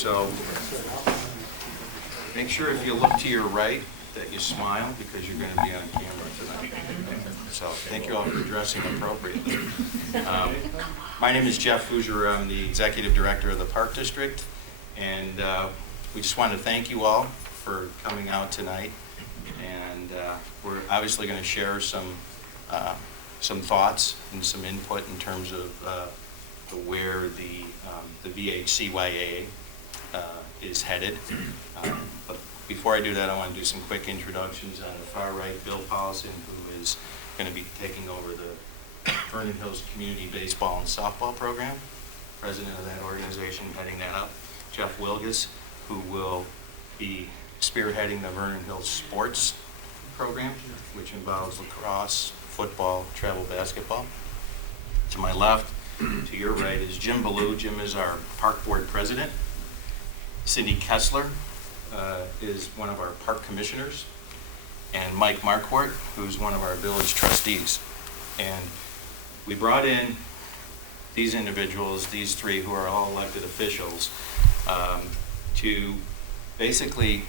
So make sure if you look to your right that you smile because you're going to be on camera tonight. So thank you all for dressing appropriately. My name is Jeff Hoosier. I'm the Executive Director of the Park District, and we just want to thank you all for coming out tonight. And we're obviously going to share some thoughts and some input in terms of where the VHCYA is headed. But before I do that, I want to do some quick introductions. On the far right, Bill Paulson, who is going to be taking over the Vernon Hills Community Baseball and Softball Program, president of that organization, heading that up. Jeff Wilgus, who will be spearheading the Vernon Hills Sports Program, which involves lacrosse, football, travel basketball. To my left, to your right, is Jim Ballou. Jim is our Park Board President. Cindy Kessler is one of our Park Commissioners. And Mike Marquardt, who's one of our Village Trustees. And we brought in these individuals, these three who are all elected officials, to basically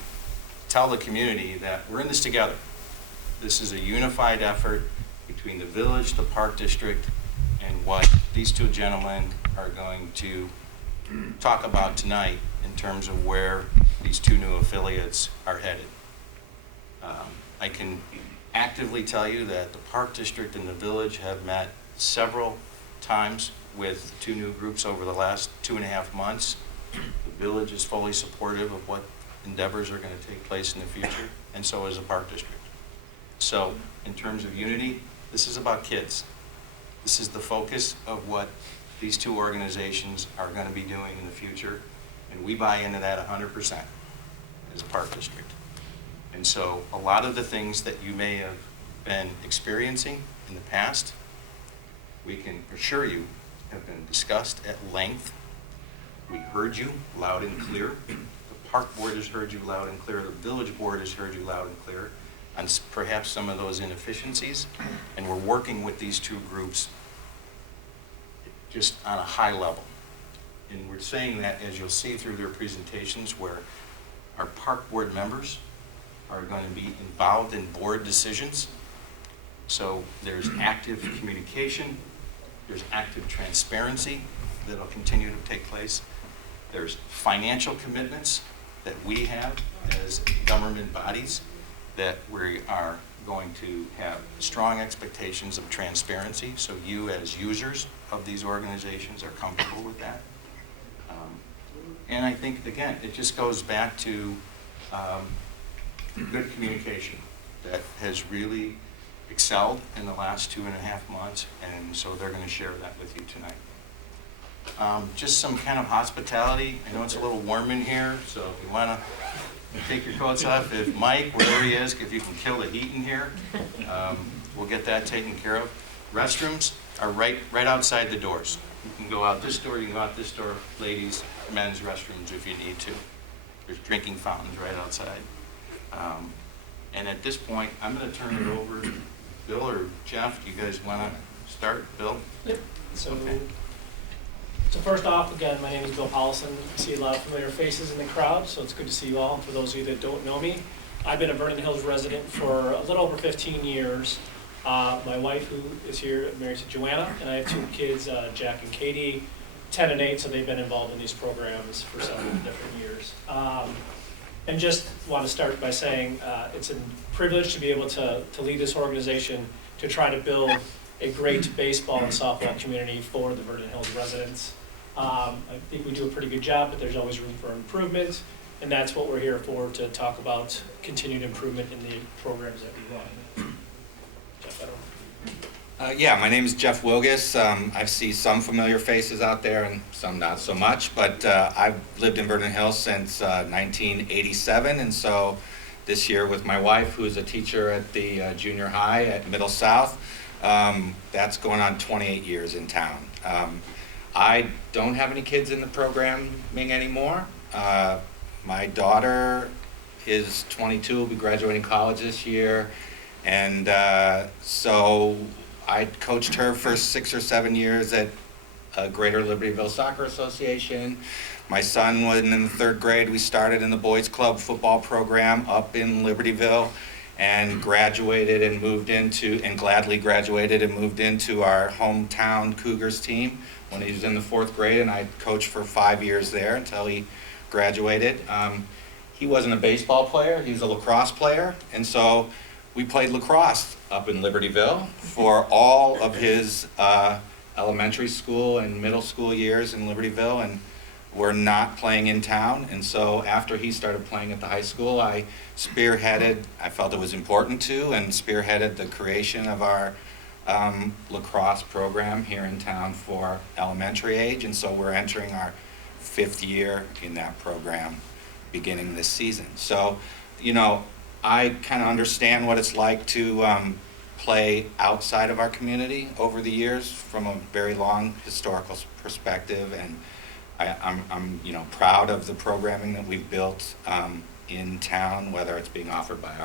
tell the community that we're in this together. This is a unified effort between the village, the Park District, and what these two gentlemen are going to talk about tonight in terms of where these two new affiliates are headed. I can actively tell you that the Park District and the village have met several times with two new groups over the last 2.5 months. The village is fully supportive of what endeavors are going to take place in the future, and so is the Park District. So in terms of unity, this is about kids. This is the focus of what these two organizations are going to be doing in the future, and we buy into that 100% as a Park District. And so a lot of the things that you may have been experiencing in the past, we can assure you have been discussed at length. We heard you loud and clear. The Park Board has heard you loud and clear. The Village Board has heard you loud and clear on perhaps some of those inefficiencies. And we're working with these two groups just on a high level. And we're saying that, as you'll see through their presentations, where our Park Board members are going to be involved in board decisions. So there's active communication, there's active transparency that'll continue to take place. There's financial commitments that we have as government bodies that we are going to have strong expectations of transparency, so you as users of these organizations are comfortable with that. And I think, again, it just goes back to good communication that has really excelled in the last 2.5 months, and so they're going to share that with you tonight. Just some kind of hospitality. I know it's a little warm in here, so if you want to take your coats off, if Mike, wherever he is, if you can kill the heat in here, we'll get that taken care of. Restrooms are right outside the doors. You can go out this door, you can go out this door, ladies, men's restrooms if you need to. There's drinking fountains right outside. And at this point, I'm going to turn it over to Bill or Jeff. Do you guys want to start? Bill? Yep. So, Okay. so first off, again, my name is Bill Paulson. I see a lot of familiar faces in the crowd, so it's good to see you all. For those of you that don't know me, I've been a Vernon Hills resident for a little over 15 years. My wife, who is here, married to Joanna, and I have 2 kids, Jack and Katie, 10 and 8, so they've been involved in these programs for several different years. And just want to start by saying it's a privilege to be able to lead this organization to try to build a great baseball and softball community for the Vernon Hills residents. I think we do a pretty good job, but there's always room for improvement, and that's what we're here for, to talk about continued improvement in the programs that we run. Jeff, I don't know. Yeah, my name is Jeff Wilgus. I see some familiar faces out there and some not so much, but I've lived in Vernon Hills since 1987, and so this year with my wife, who's a teacher at the junior high at Middle South, that's going on 28 years in town. I don't have any kids in the programming anymore. My daughter is 22, will be graduating college this year, and so I coached her for 6 or 7 years at Greater Libertyville Soccer Association. My son was in the 3rd grade. We started in the Boys Club football program up in Libertyville and graduated and moved into, and gladly graduated and moved into our hometown Cougars team when he was in the 4th grade, and I coached for 5 years there until he graduated. He wasn't a baseball player, he was a lacrosse player, and so we played lacrosse up in Libertyville for all of his elementary school and middle school years in Libertyville, and we're not playing in town. And so after he started playing at the high school, I felt it was important to, and spearheaded the creation of our lacrosse program here in town for elementary age. And so we're entering our 5th year in that program beginning this season. So, you know, I kind of understand what it's like to play outside of our community over the years from a very long historical perspective, and I'm you know, proud of the programming that we've built in town, whether it's being offered by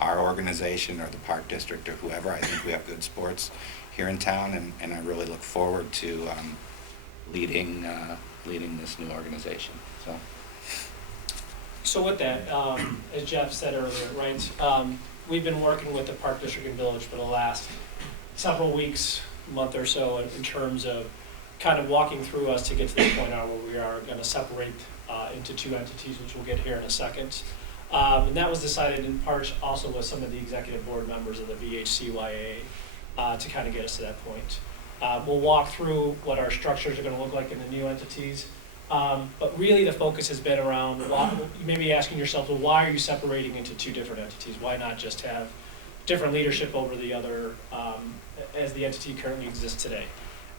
our organization or the Park District or whoever. I think we have good sports here in town, and I really look forward to leading this new organization. So with that, as Jeff said earlier, right, we've been working with the Park District and Village for the last several weeks, month or so, in terms of kind of walking through us to get to the point now where we are going to separate into 2 entities, which we'll get here in a second. And that was decided in part also with some of the executive board members of the VHCYA to kind of get us to that point. We'll walk through what our structures are going to look like in the new entities. But really the focus has been around, you may be asking yourself, well, why are you separating into 2 different entities? Why not just have different leadership over the other as the entity currently exists today?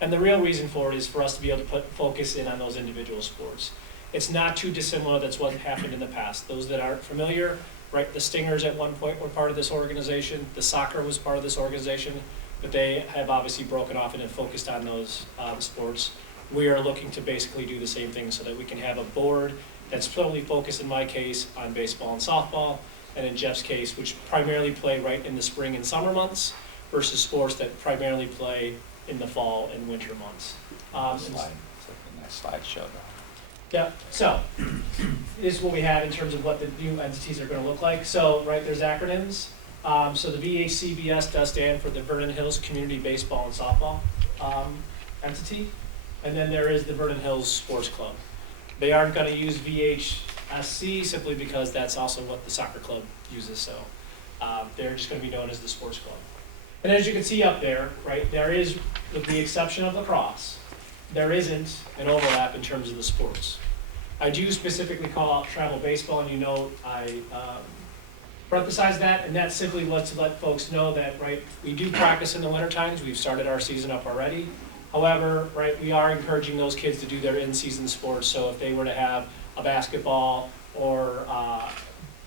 And the real reason for it is for us to be able to put focus in on those individual sports. It's not too dissimilar that's what happened in the past. Those that aren't familiar, right, the Stingers at one point were part of this organization, the soccer was part of this organization, but they have obviously broken off and have focused on those sports. We are looking to basically do the same thing so that we can have a board that's solely focused, in my case, on baseball and softball, and in Jeff's case, which primarily play right in the spring and summer months, versus sports that primarily play in the fall and winter months. It's like a nice slideshow though. Yeah, so this is what we have in terms of what the new entities are going to look like. So, right, there's acronyms. So the VHCBS does stand for the Vernon Hills Community Baseball and Softball entity. And then there is the Vernon Hills Sports Club. They aren't going to use VHSC simply because that's also what the soccer club uses. So they're just going to be known as the Sports Club. And as you can see up there, right, there is, with the exception of lacrosse, there isn't an overlap in terms of the sports. I do specifically call out travel baseball, and you know I emphasize that, and that simply was to let folks know that, right, we do practice in the winter times. We've started our season up already. However, right, we are encouraging those kids to do their in-season sports. So if they were to have a basketball or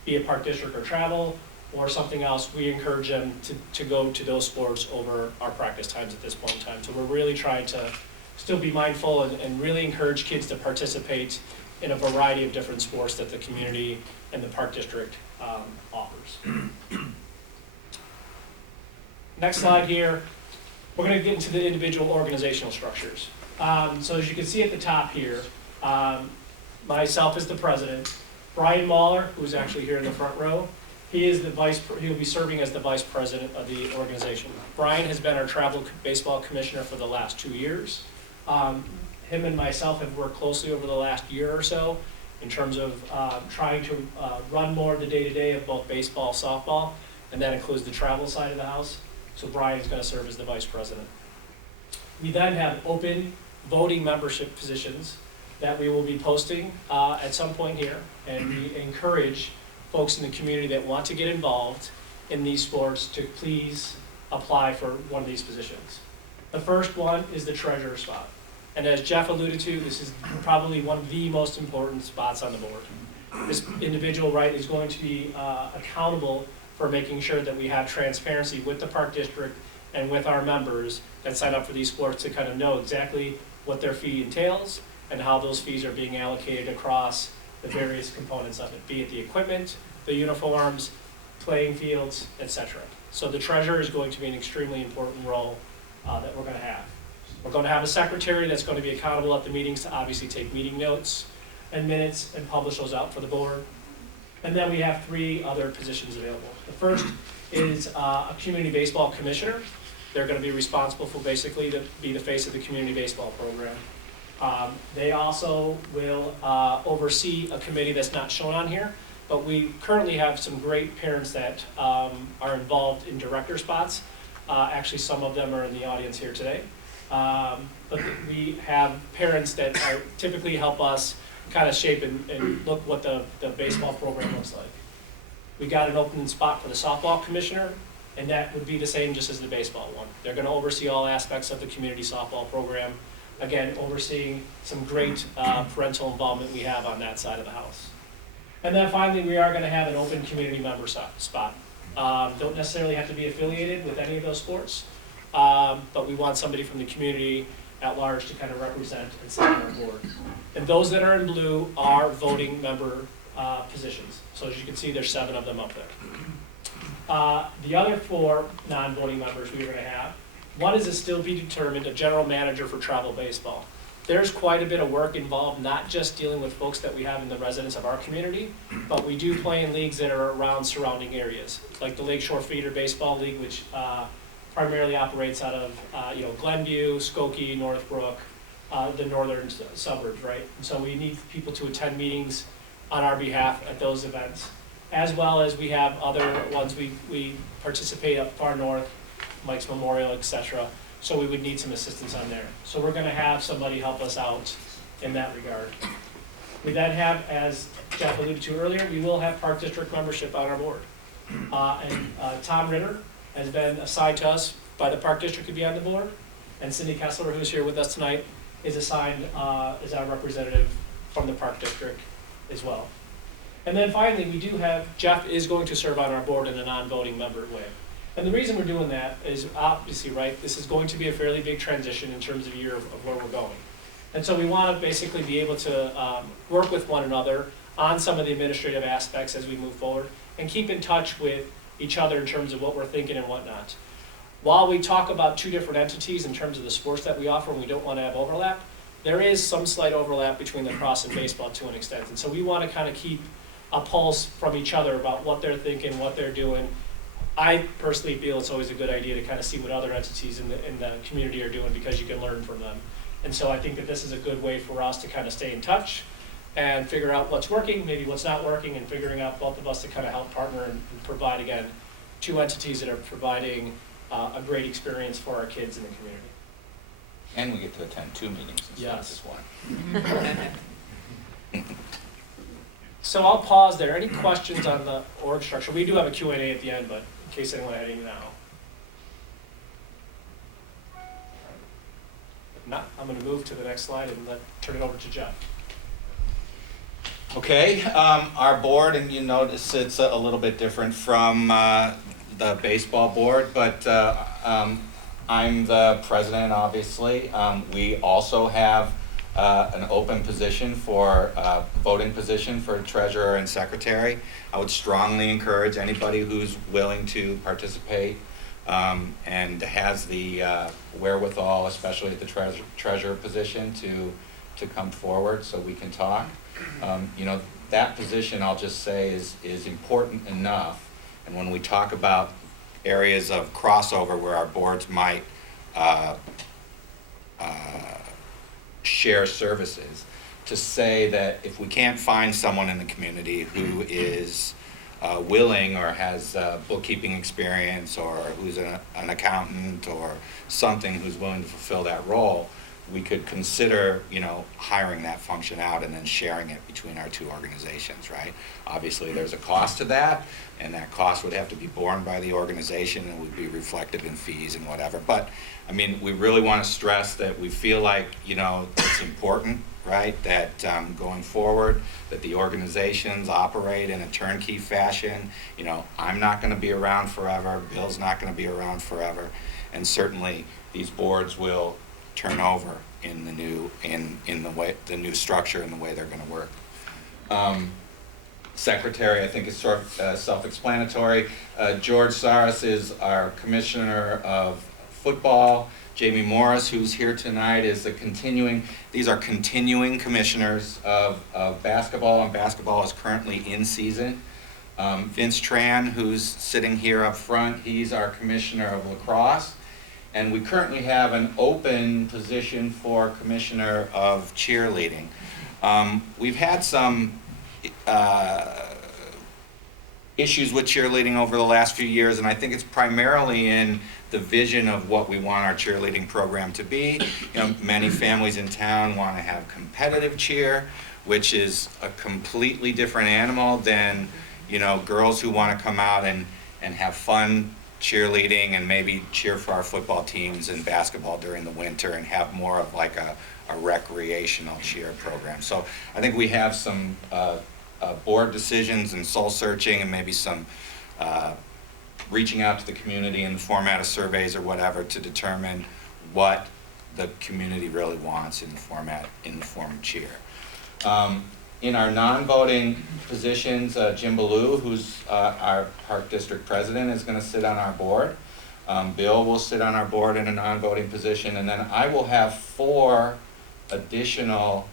be a Park District or travel or something else, we encourage them to go to those sports over our practice times at this point in time. So we're really trying to still be mindful and really encourage kids to participate in a variety of different sports that the community and the Park District offers. Next slide here. We're going to get into the individual organizational structures. So as you can see at the top here, myself as the president, Brian Mahler, who is actually here in the front row, he'll be serving as the vice president of the organization. Brian has been our travel baseball commissioner for the last 2 years. Him and myself have worked closely over the last year or so in terms of trying to run more of the day-to-day of both baseball, softball, and that includes the travel side of the house. So Brian's going to serve as the vice president. We then have open voting membership positions that we will be posting at some point here, and we encourage folks in the community that want to get involved in these sports to please apply for one of these positions. The first one is the treasurer spot. And as Jeff alluded to, this is probably one of the most important spots on the board. This individual, right, is going to be accountable for making sure that we have transparency with the Park District and with our members that sign up for these sports to kind of know exactly what their fee entails and how those fees are being allocated across the various components of it, be it the equipment, the uniforms, playing fields, etc. So the treasurer is going to be an extremely important role that we're going to have. We're going to have a secretary that's going to be accountable at the meetings to obviously take meeting notes and minutes and publish those out for the board. And then we have 3 other positions available. The first is a community baseball commissioner. They're going to be responsible for basically to be the face of the community baseball program. They also will oversee a committee that's not shown on here, but we currently have some great parents that are involved in director spots. Actually, some of them are in the audience here today. But we have parents that are typically help us kind of shape and look what the baseball program looks like. We got an open spot for the softball commissioner, and that would be the same just as the baseball one. They're going to oversee all aspects of the community softball program. Again, overseeing some great parental involvement we have on that side of the house. And then finally, we are going to have an open community member spot. Don't necessarily have to be affiliated with any of those sports, but we want somebody from the community at large to kind of represent and sit on our board. And those that are in blue are voting member positions. So as you can see, there's 7 of them up there. The other 4 non-voting members we are going to have, one is a still be determined, a general manager for travel baseball. There's quite a bit of work involved, not just dealing with folks that we have in the residents of our community, but we do play in leagues that are around surrounding areas, like the Lakeshore Feeder Baseball League, which primarily operates out of Glenview, Skokie, Northbrook, the northern suburbs, right? And so we need people to attend meetings on our behalf at those events, as well as we have other ones we participate up far north, Mike's Memorial, etc. So we would need some assistance on there. So we're going to have somebody help us out in that regard. We then have, as Jeff alluded to earlier, we will have Park District membership on our board. Tom Ritter has been assigned to us by the Park District to be on the board. And Cindy Kessler, who's here with us tonight, is assigned as our representative from the Park District as well. And then finally, we do have, Jeff is going to serve on our board in a non-voting member way. And the reason we're doing that is obviously, right, this is going to be a fairly big transition in terms of year of where we're going. And so we want to basically be able to work with one another on some of the administrative aspects as we move forward and keep in touch with each other in terms of what we're thinking and whatnot. While we talk about 2 different entities in terms of the sports that we offer and we don't want to have overlap, there is some slight overlap between lacrosse and baseball to an extent. And so we want to kind of keep a pulse from each other about what they're thinking, what they're doing. I personally feel it's always a good idea to kind of see what other entities in the community are doing because you can learn from them. And so I think that this is a good way for us to kind of stay in touch and figure out what's working, maybe what's not working, and figuring out both of us to kind of help partner and provide, again, 2 entities that are providing a great experience for our kids in the community. And we get to attend 2 meetings instead of just 1. So I'll pause there. Any questions on the org structure? We do have a Q&A at the end, but in case anyone had any now. If not, I'm going to move to the next slide and turn it over to Jeff. Okay, our board, and you notice it's a little bit different from the baseball board, but I'm the president, obviously. We also have an open position for voting position for treasurer and secretary. I would strongly encourage anybody who's willing to participate and has the wherewithal, especially at the treasurer position, to come forward so we can talk. That position, I'll just say, is important enough. And when we talk about areas of crossover where our boards might share services, to say that if we can't find someone in the community who is willing or has bookkeeping experience or who's an accountant or something who's willing to fulfill that role, we could consider, hiring that function out and then sharing it between our 2 organizations, right? Obviously, there's a cost to that, and that cost would have to be borne by the organization and would be reflected in fees and whatever. But, we really want to stress that we feel like, it's important, right, that going forward, that the organizations operate in a turnkey fashion. I'm not going to be around forever, Bill's not going to be around forever, and certainly these boards will turn over in the new new structure and the way they're going to work. Secretary, I think, is sort of self-explanatory. George Saras is our Commissioner of football. Jamie Morris, who's here tonight, is these are continuing commissioners of basketball, and basketball is currently in season. Vince Tran, who's sitting here up front, he's our commissioner of lacrosse. And we currently have an open position for commissioner of cheerleading. We've had some issues with cheerleading over the last few years, and I think it's primarily in the vision of what we want our cheerleading program to be. You know, many families in town want to have competitive cheer, which is a completely different animal than, you know, girls who want to come out and have fun cheerleading and maybe cheer for our football teams and basketball during the winter and have more of like a recreational cheer program. So I think we have some board decisions and soul searching and maybe some reaching out to the community in the format of surveys or whatever to determine what the community really wants in the form of cheer. In our non-voting positions, Jim Ballou, who's our Park District President, is going to sit on our board. Bill will sit on our board in a non-voting position, and then I will have 4 additional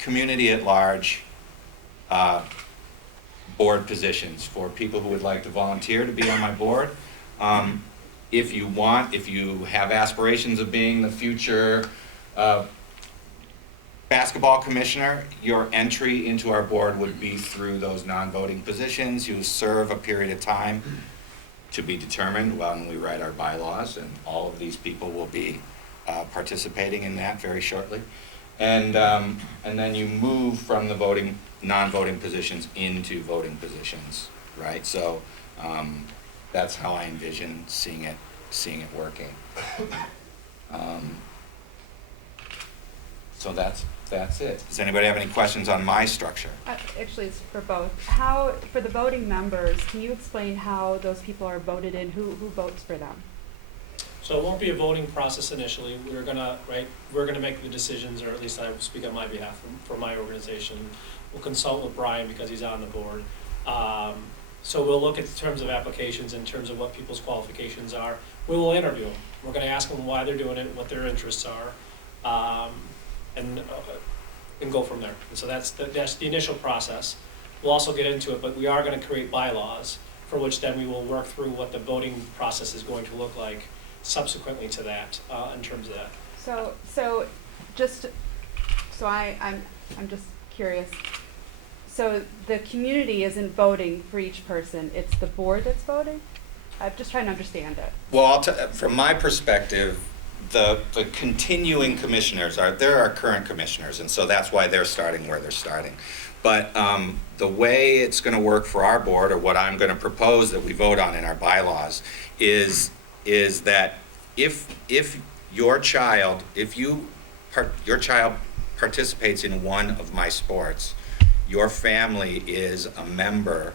community at large board positions for people who would like to volunteer to be on my board. If you have aspirations of being the future basketball commissioner, your entry into our board would be through those non-voting positions. You serve a period of time to be determined when we write our bylaws, and all of these people will be participating in that very shortly. And then you move from the non-voting positions into voting positions, right? So that's how I envision seeing it working. So that's it. Does anybody have any questions on my structure? Actually, it's for both. For the voting members, can you explain how those people are voted in? Who votes for them? So it won't be a voting process initially. We're gonna make the decisions, or at least I will speak on my behalf for my organization. We'll consult with Brian because he's on the board. So we'll look at the terms of applications in terms of what people's qualifications are. We will interview them. We're gonna ask them why they're doing it, what their interests are, and go from there. And so that's the initial process. We'll also get into it, but we are gonna create bylaws for which then we will work through what the voting process is going to look like subsequently to that, in terms of that. I'm just curious. So the community isn't voting for each person, it's the board that's voting? I'm just trying to understand it. Well, from my perspective, the continuing commissioners they're our current commissioners, and so that's why they're starting where they're starting. But the way it's going to work for our board, or what I'm going to propose that we vote on in our bylaws, is that if your child participates in one of my sports, your family is a member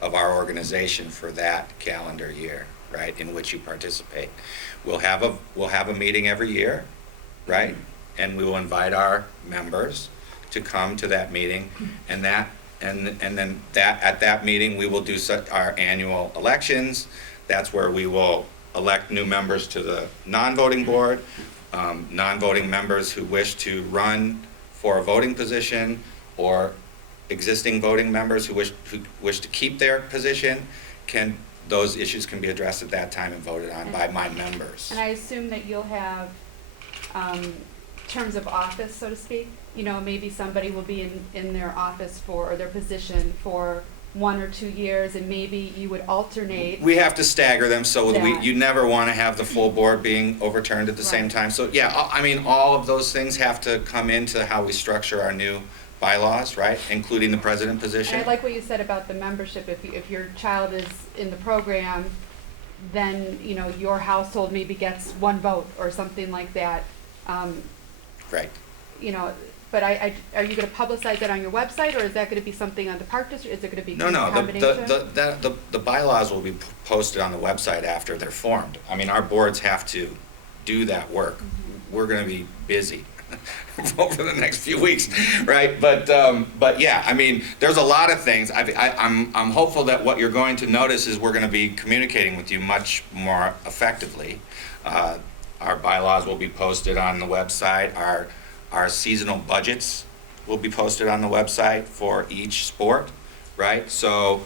of our organization for that calendar year, right, in which you participate. We'll have a meeting every year, right? And we will invite our members to come to that meeting, and then at that meeting we will do our annual elections. That's where we will elect new members to the non-voting board, non-voting members who wish to run for a voting position, or existing voting members who wish to keep their position. Those issues can be addressed at that time and voted on by my members. And I assume that you'll have terms of office, so to speak. You know, maybe somebody will be in their office or their position for 1 or 2 years, and maybe you would alternate. We have to stagger them, so you never want to have the full board being overturned at the same time. So yeah, I mean, all of those things have to come into how we structure our new bylaws, right, including the president position. And I like what you said about the membership. If your child is in the program, then, you know, your household maybe gets 1 vote or something like that. Right. You know, but are you going to publicize that on your website, or is that going to be something on the Park District? Is it going to be a combination? The bylaws will be posted on the website after they're formed. I mean, our boards have to do that work. Mm-hmm. We're going to be busy over the next few weeks, right? But yeah, I mean, there's a lot of things. I'm hopeful that what you're going to notice is we're going to be communicating with you much more effectively. Our bylaws will be posted on the website. Our seasonal budgets will be posted on the website for each sport, right? So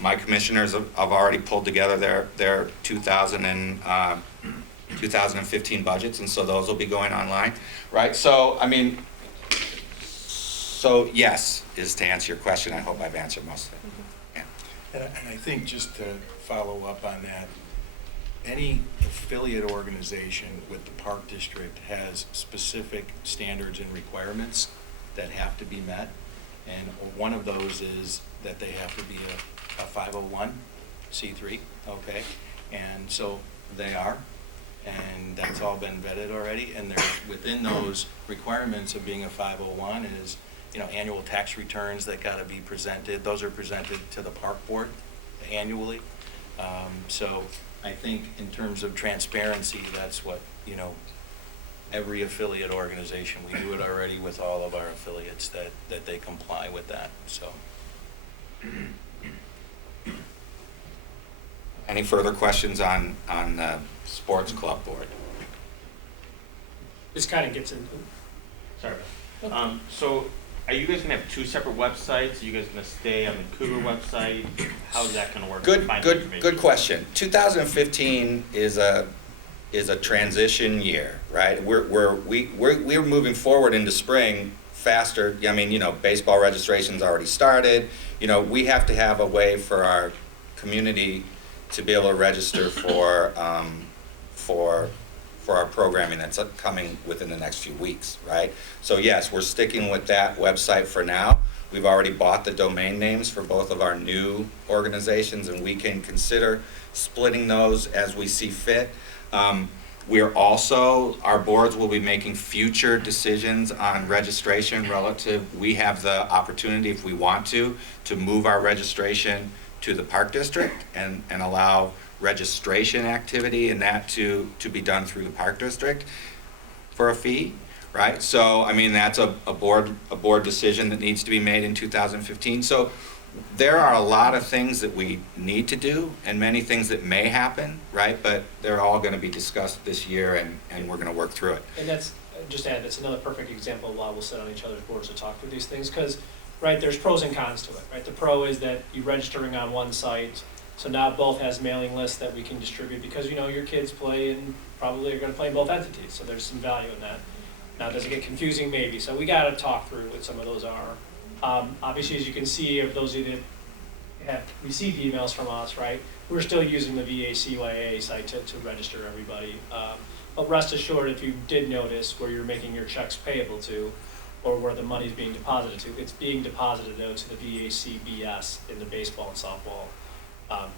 my commissioners have already pulled together their 2015 budgets, and so those will be going online, right? So, I mean, so yes, is to answer your question. I hope I've answered most of it. Yeah. And I think just to follow up on that, any affiliate organization with the park district has specific standards and requirements that have to be met. And one of those is that they have to be a 501c3, okay? And so they are, and that's all been vetted already. And they're within those requirements of being a 501 is, annual tax returns that got to be presented. Those are presented to the park board annually. So I think in terms of transparency, that's what, every affiliate organization, we do it already with all of our affiliates that they comply with that, so. Any further questions on the sports club board? This kind of gets into, Sorry. So are you guys gonna have two separate websites? Are you guys gonna stay on the Cougar website? How's that gonna work? Good Information? question. 2015 is a transition year, right? We're moving forward into spring faster. I mean, baseball registration's already started. We have to have a way for our community to be able to register for our programming that's coming within the next few weeks, right? So yes, we're sticking with that website for now. We've already bought the domain names for both of our new organizations, and we can consider splitting those as we see fit. Our boards will be making future decisions on registration relative. We have the opportunity, if we want to move our registration to the park district and allow registration activity and that to be done through the park district for a fee, right? So, I mean, that's a board decision that needs to be made in 2015. So there are a lot of things that we need to do and many things that may happen, right? But they're all going to be discussed this year, and we're going to work through it. and that's, just to add, that's another perfect example of why we'll sit on each other's boards to talk through these things, because, right, there's pros and cons to it, right? The pro is that you're registering on one site, so now both has mailing lists that we can distribute, because, your kids play and probably are gonna play in both entities, so there's some value in that. Now, does it get confusing? Maybe, so we gotta talk through what some of those are. Obviously, as you can see, of those of you that have received emails from us, right, we're still using the VACYA site to register everybody. But rest assured, if you did notice where you're making your checks payable to, or where the money's being deposited to, it's being deposited though to the VACBS in the baseball and softball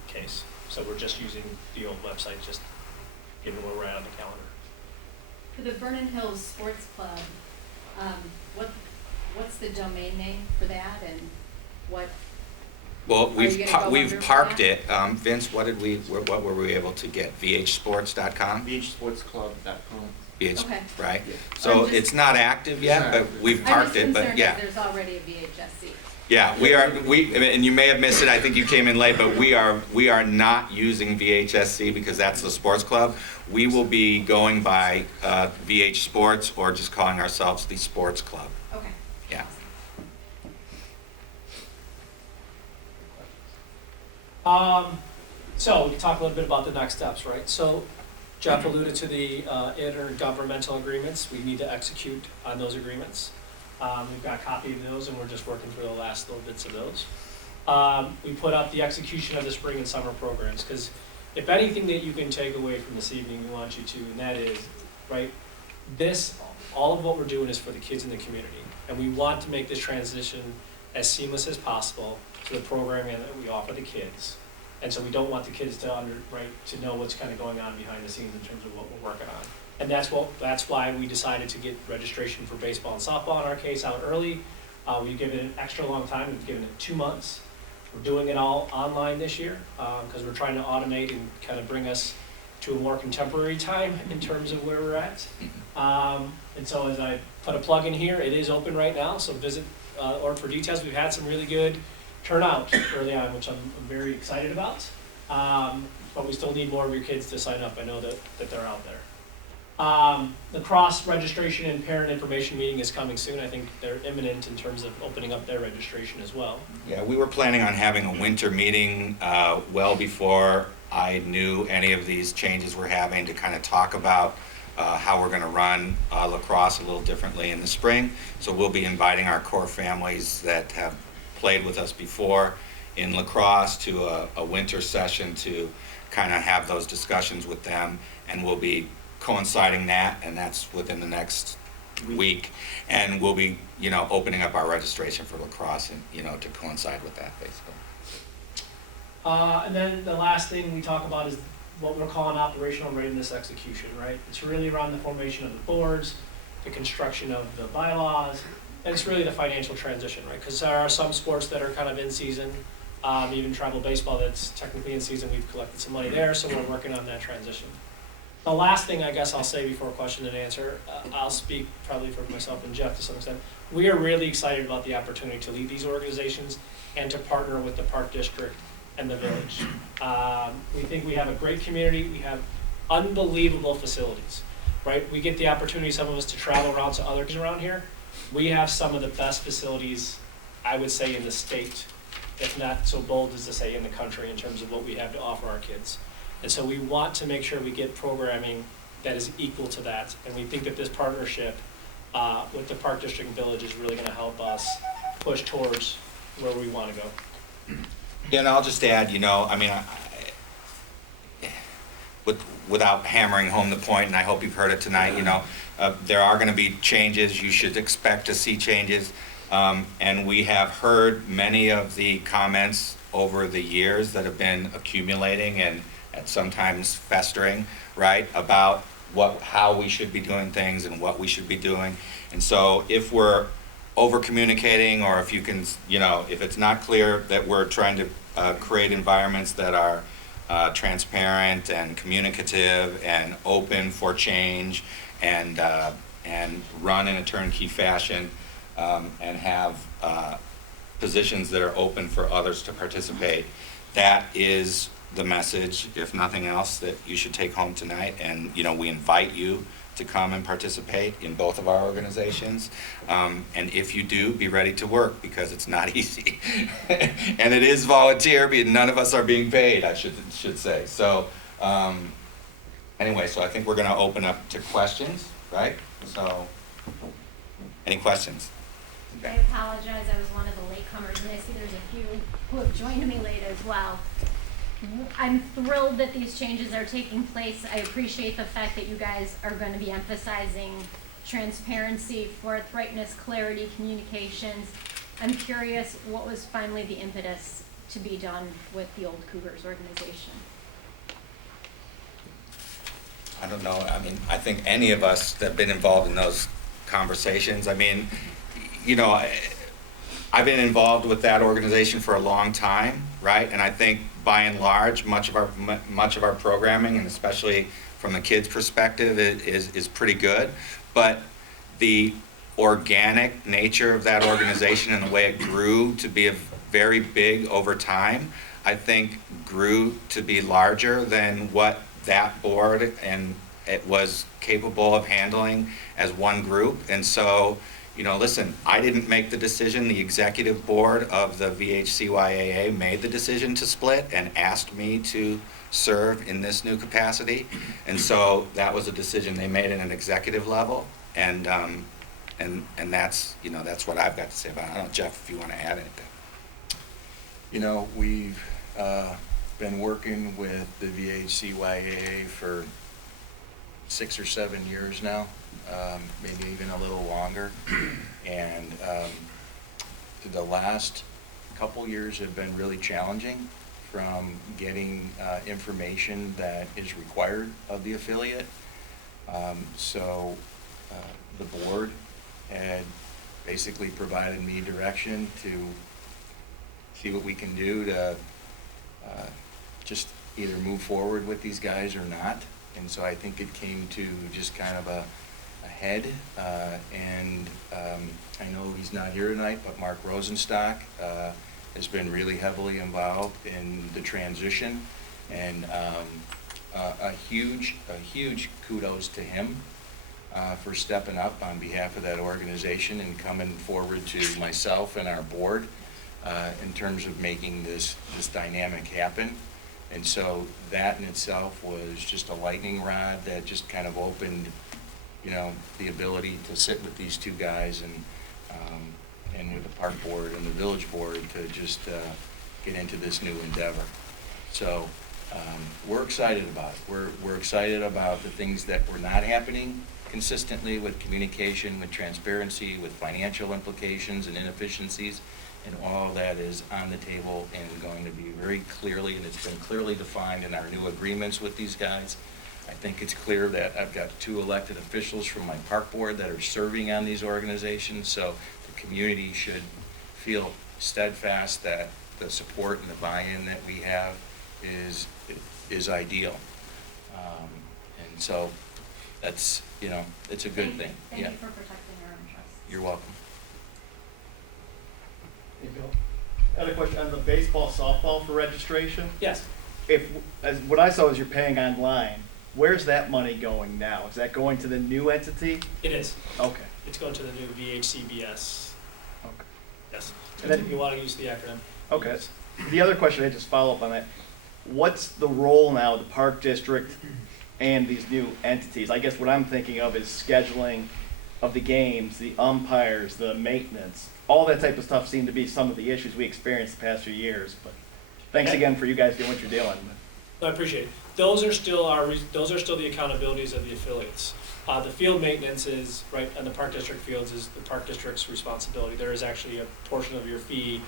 case. So we're just using the old website, just given where we're at on the calendar. For the Vernon Hills Sports Club, what's the domain name for that, and what? Well, Are you gonna go we've under parked that? it. Vince, what were we able to get? VHsports.com? BHSportsClub.com. VH, Okay. right? I'm So just- it's not active yet, but we've I'm parked just it, but concerned yeah. that there's already a VHSC. Yeah, and you may have missed it, I think you came in late, but we are not using VHSC because that's the sports club. We will be going by VH Sports or just calling ourselves the Sports Club. Okay. Yeah. So we can talk a little bit about the next steps, right? So Jeff alluded to the intergovernmental agreements. We need to execute on those agreements. We've got a copy of those, and we're just working through the last little bits of those. We put up the execution of the spring and summer programs, because if anything that you can take away from this evening, we want you to, and that is, right, all of what we're doing is for the kids in the community. And we want to make this transition as seamless as possible to the programming that we offer the kids. And so we don't want the kids to know what's kind of going on behind the scenes in terms of what we're working on. And that's why we decided to get registration for baseball and softball in our case out early. We've given it an extra long time. We've given it 2 months. We're doing it all online this year because we're trying to automate and kind of bring us to a more contemporary time in terms of where we're at. And so as I put a plug in here, it is open right now, so visit Org for details. We've had some really good turnout early on, which I'm very excited about. But we still need more of your kids to sign up. I know that they're out there. The cross registration and parent information meeting is coming soon. I think they're imminent in terms of opening up their registration as well. Yeah, we were planning on having a winter meeting well before I knew any of these changes we're having, to kind of talk about how we're going to run lacrosse a little differently in the spring. So we'll be inviting our core families that have played with us before in lacrosse to a winter session to kind of have those discussions with them, and we'll be coinciding that, and that's within the next week, and we'll be, you know, opening up our registration for lacrosse, and, you know, to coincide with that, basically. And then the last thing we talk about is what we're calling operational readiness execution, right? It's really around the formation of the boards, the construction of the bylaws, and it's really the financial transition, right? Because there are some sports that are kind of in season, even travel baseball that's technically in season. We've collected some money there, so we're working on that transition. The last thing I guess I'll say before question and answer, I'll speak probably for myself and Jeff to some extent. We are really excited about the opportunity to lead these organizations and to partner with the Park District and the village. We think we have a great community. We have unbelievable facilities, right? We get the opportunity, some of us, to travel around to others around here. We have some of the best facilities, I would say, in the state, if not so bold as to say in the country, in terms of what we have to offer our kids. And so we want to make sure we get programming that is equal to that. And we think that this partnership with the Park District and Village is really going to help us push towards where we want to go. Yeah, and I'll just add, you know, I mean, without hammering home the point, and I hope you've heard it tonight, you know, there are going to be changes. You should expect to see changes. And we have heard many of the comments over the years that have been accumulating and sometimes festering, right, about how we should be doing things and what we should be doing. And so if we're over communicating, or if you can, you know, if it's not clear that we're trying to create environments that are transparent and communicative and open for change, and run in a turnkey fashion, and have positions that are open for others to participate, that is the message, if nothing else, that you should take home tonight. And, you know, we invite you to come and participate in both of our organizations. And if you do, be ready to work, because it's not easy. And it is volunteer, but none of us are being paid, I should say. So anyway, so I think we're going to open up to questions, right? So any questions? I apologize, I was one of the latecomers, and I see there's a few who have joined me late as well. I'm thrilled that these changes are taking place. I appreciate the fact that you guys are going to be emphasizing transparency, forthrightness, clarity, communications. I'm curious, what was finally the impetus to be done with the Old Cougars organization? I don't know. I mean, I think any of us that have been involved in those conversations, I mean, you know, I've been involved with that organization for a long time, right? And I think by and large, much of our programming, and especially from the kids' perspective, is pretty good. But the organic nature of that organization and the way it grew to be very big over time, I think grew to be larger than what that board and it was capable of handling as one group. And so, you know, listen, I didn't make the decision. The executive board of the VHCYAA made the decision to split and asked me to serve in this new capacity. And so that was a decision they made at an executive level. And that's, you know, that's what I've got to say about it. I don't know, Jeff, if you want to add anything. You know, we've been working with the VHCYAA for 6 or 7 years now, maybe even a little longer. And the last couple years have been really challenging, from getting information that is required of the affiliate. So the board had basically provided me direction to see what we can do to just either move forward with these guys or not. And so I think it came to just kind of a ahead. And I know he's not here tonight, but Mark Rosenstock has been really heavily involved in the transition. And a huge kudos to him for stepping up on behalf of that organization and coming forward to myself and our board in terms of making this dynamic happen. And so that in itself was just a lightning rod that just kind of opened, you know, the ability to sit with these two guys and with the park board and the village board to just get into this new endeavor. So we're excited about it. We're excited about the things that were not happening consistently with communication, with transparency, with financial implications and inefficiencies. And all that is on the table and going to be very clearly, and it's been clearly defined in our new agreements with these guys. I think it's clear that I've got 2 elected officials from my park board that are serving on these organizations, so the community should feel steadfast that the support and the buy-in that we have is ideal. And so that's, you know, it's a good thing. Thank Yeah. you for protecting our interests. You're welcome. Hey, Bill. I had a question on the baseball, softball for registration. Yes, As what I saw is you're paying online. Where's that money going now? Is that going to the new entity? it is. Okay. It's going to the new VHCBS. Okay. Yes. And then- If you want to use the acronym. Okay. The other question, I just follow up on that. What's the role now of the park district and these new entities? I guess what I'm thinking of is scheduling of the games, the umpires, the maintenance. All that type of stuff seem to be some of the issues we experienced the past few years. But thanks Okay. again for you guys doing what you're doing. I appreciate it. Those are still the accountabilities of the affiliates. The field maintenance is, right, and the park district fields is the park district's responsibility. There is actually a portion of your fee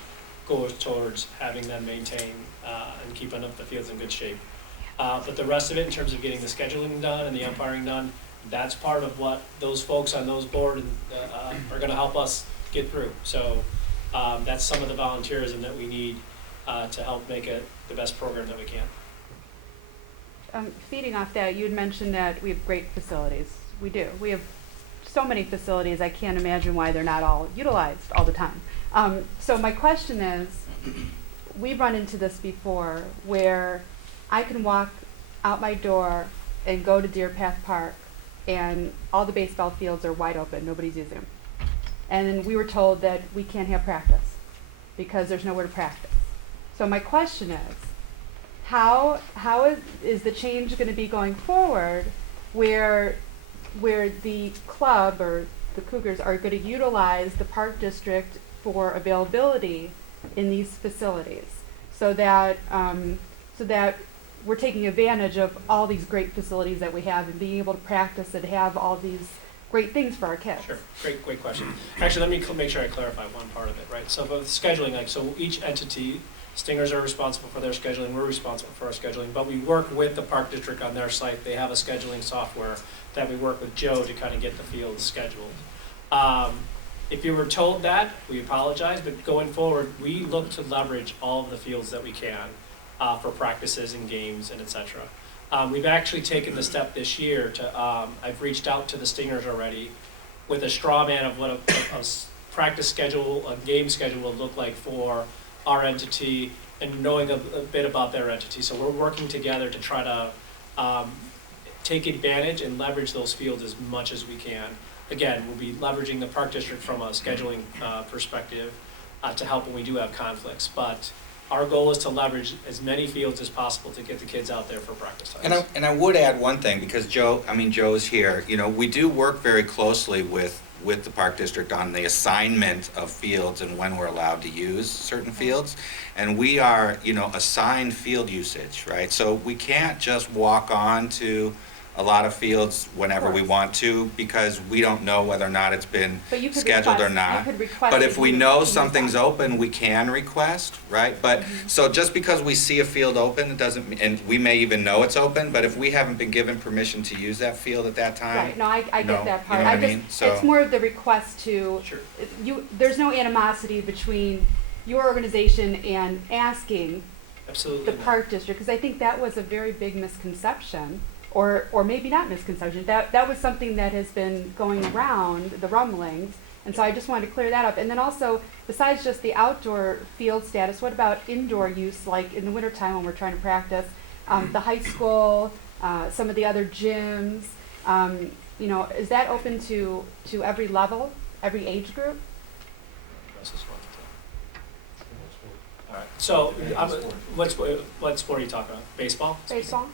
goes towards having them maintain and keeping up the fields in good shape. But the rest of it, in terms of getting the scheduling done and the umpiring done, that's part of what those folks on those board are gonna help us get through. So that's some of the volunteerism that we need to help make it the best program that we can. Feeding off that, you had mentioned that we have great facilities. We do. We have so many facilities, I can't imagine why they're not all utilized all the time. So my question is, we've run into this before where I can walk out my door and go to Deer Path Park and all the baseball fields are wide open, nobody's using them. And we were told that we can't have practice because there's nowhere to practice. So my question is, how is the change going to be going forward where the club or the Cougars are going to utilize the park district for availability in these facilities so that we're taking advantage of all these great facilities that we have and being able to practice and have all these great things for our kids? Sure, great question. Actually, let me make sure I clarify one part of it, right? So with scheduling, like, so each entity, Stingers are responsible for their scheduling, we're responsible for our scheduling, but we work with the park district on their site. They have a scheduling software that we work with Joe to kind of get the field scheduled. If you were told that, we apologize, but going forward, we look to leverage all of the fields that we can for practices and games and et cetera. We've actually taken the step this year to, I've reached out to the Stingers already with a straw man of what a practice schedule, a game schedule will look like for our entity and knowing a bit about their entity. So we're working together to try to take advantage and leverage those fields as much as we can. Again, we'll be leveraging the park district from a scheduling perspective to help when we do have conflicts. But our goal is to leverage as many fields as possible to get the kids out there for practice times. And I would add one thing, because Joe's here. You know, we do work very closely with the park district on the assignment of fields and when we're allowed to use certain fields. And we are, assigned field usage, right? So we can't just walk on to a lot of fields whenever we want to, because we don't know whether or not it's been But you could scheduled or request- not. you could request But that if we you know use something's that. open, we can request, right? But, so just because we see a field open, it doesn't, and we may even know it's open, but if we haven't been given permission to use that field at that time. Right, no, I no, get that you part. know what I I mean? just, So- it's more of the request to, Sure. there's no animosity between your organization and asking Absolutely. the not. park district, because I think that was a very big misconception or maybe not misconception. That was something that has been going around, the rumblings, and so I just wanted to clear that up. And then also, besides just the outdoor field status, what about indoor use, like in the wintertime when we're trying to practice? The high school, some of the other gyms, you know, is that open to every level, every age group? All right, so what sport are you talking about? Baseball? Baseball?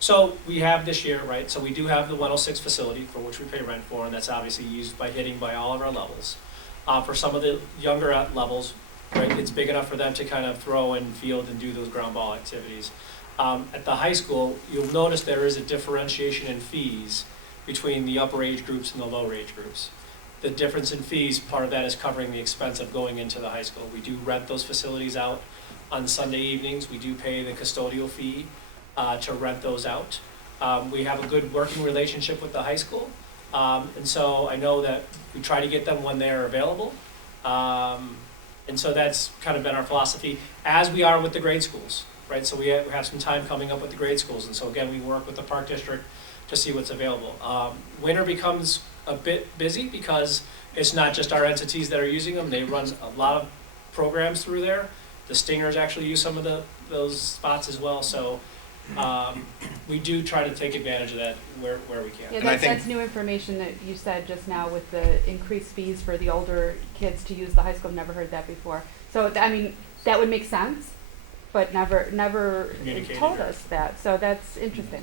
So we have this year, right, so we do have the 106 facility for which we pay rent for, and that's obviously used by hitting by all of our levels. For some of the younger levels, right, it's big enough for them to kind of throw and field and do those ground ball activities. At the high school, you'll notice there is a differentiation in fees between the upper age groups and the lower age groups. The difference in fees, part of that is covering the expense of going into the high school. We do rent those facilities out on Sunday evenings. We do pay the custodial fee to rent those out. We have a good working relationship with the high school. And so I know that we try to get them when they're available. And so that's kind of been our philosophy, as we are with the grade schools, right? So we have some time coming up with the grade schools. And so again, we work with the Park District to see what's available. Winter becomes a bit busy because it's not just our entities that are using them. They run a lot of programs through there. The Stingers actually use some of those spots as well. So we do try to take advantage of that where we can. Yeah, And I think- that's new information that you said just now with the increased fees for the older kids to use the high school. I've never heard that before. So, I mean, that would make sense, but never Communicated told or- us that. So that's interesting.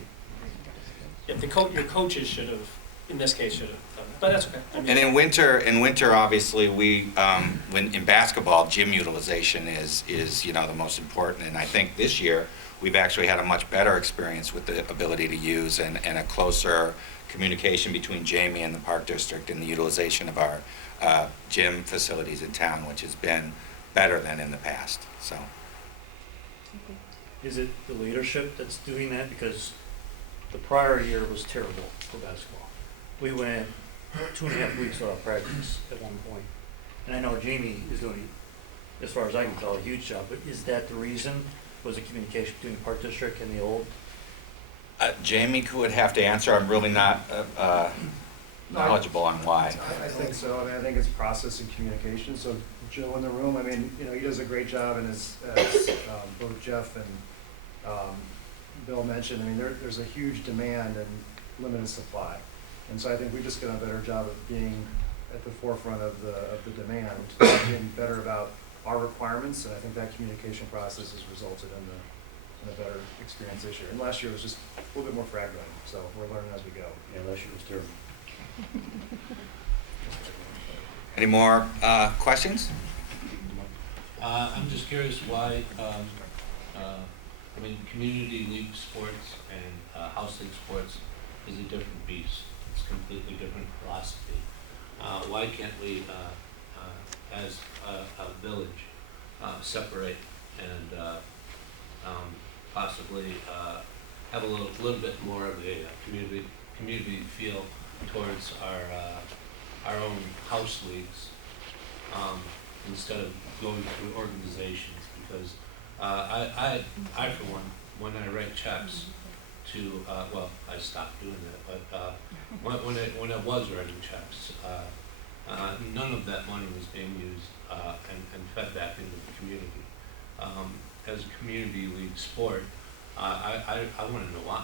Yeah, your coaches should have, in this case, should have done it, but that's okay. I mean, And in winter, obviously, when in basketball, gym utilization is, you know, the most important. And I think this year, we've actually had a much better experience with the ability to use and a closer communication between Jamie and the Park District and the utilization of our gym facilities in town, which has been better than in the past, so. Is it the leadership that's doing that? Because the prior year was terrible for basketball. We went 2.5 weeks without practice at one point. And I know Jamie is doing, as far as I can tell, a huge job, but is that the reason? Was the communication between the Park District and the old? Jamie would have to answer. I'm really not knowledgeable on why. I think so. I mean, I think it's process and communication. So Joe in the room, I mean, you know, he does a great job, and as both Jeff and Bill mentioned, I mean, there's a huge demand and limited supply. And so I think we've just done a better job of being at the forefront of the demand, being better about our requirements, and I think that communication process has resulted in a better experience this year. And last year was just a little bit more fragmented, so we're learning as we go. Yeah, last year was terrible. Any more questions? I'm just curious why, I mean, community league sports and house league sports is a different beast. It's completely different philosophy. Why can't we, as a village, separate and possibly have a little bit more of a community feel towards our own house leagues, instead of going through organizations? Because I for one, when I write checks to, well, I stopped doing that, but when I was writing checks, none of that money was being used and fed back into the community. As a community league sport, I want to know why.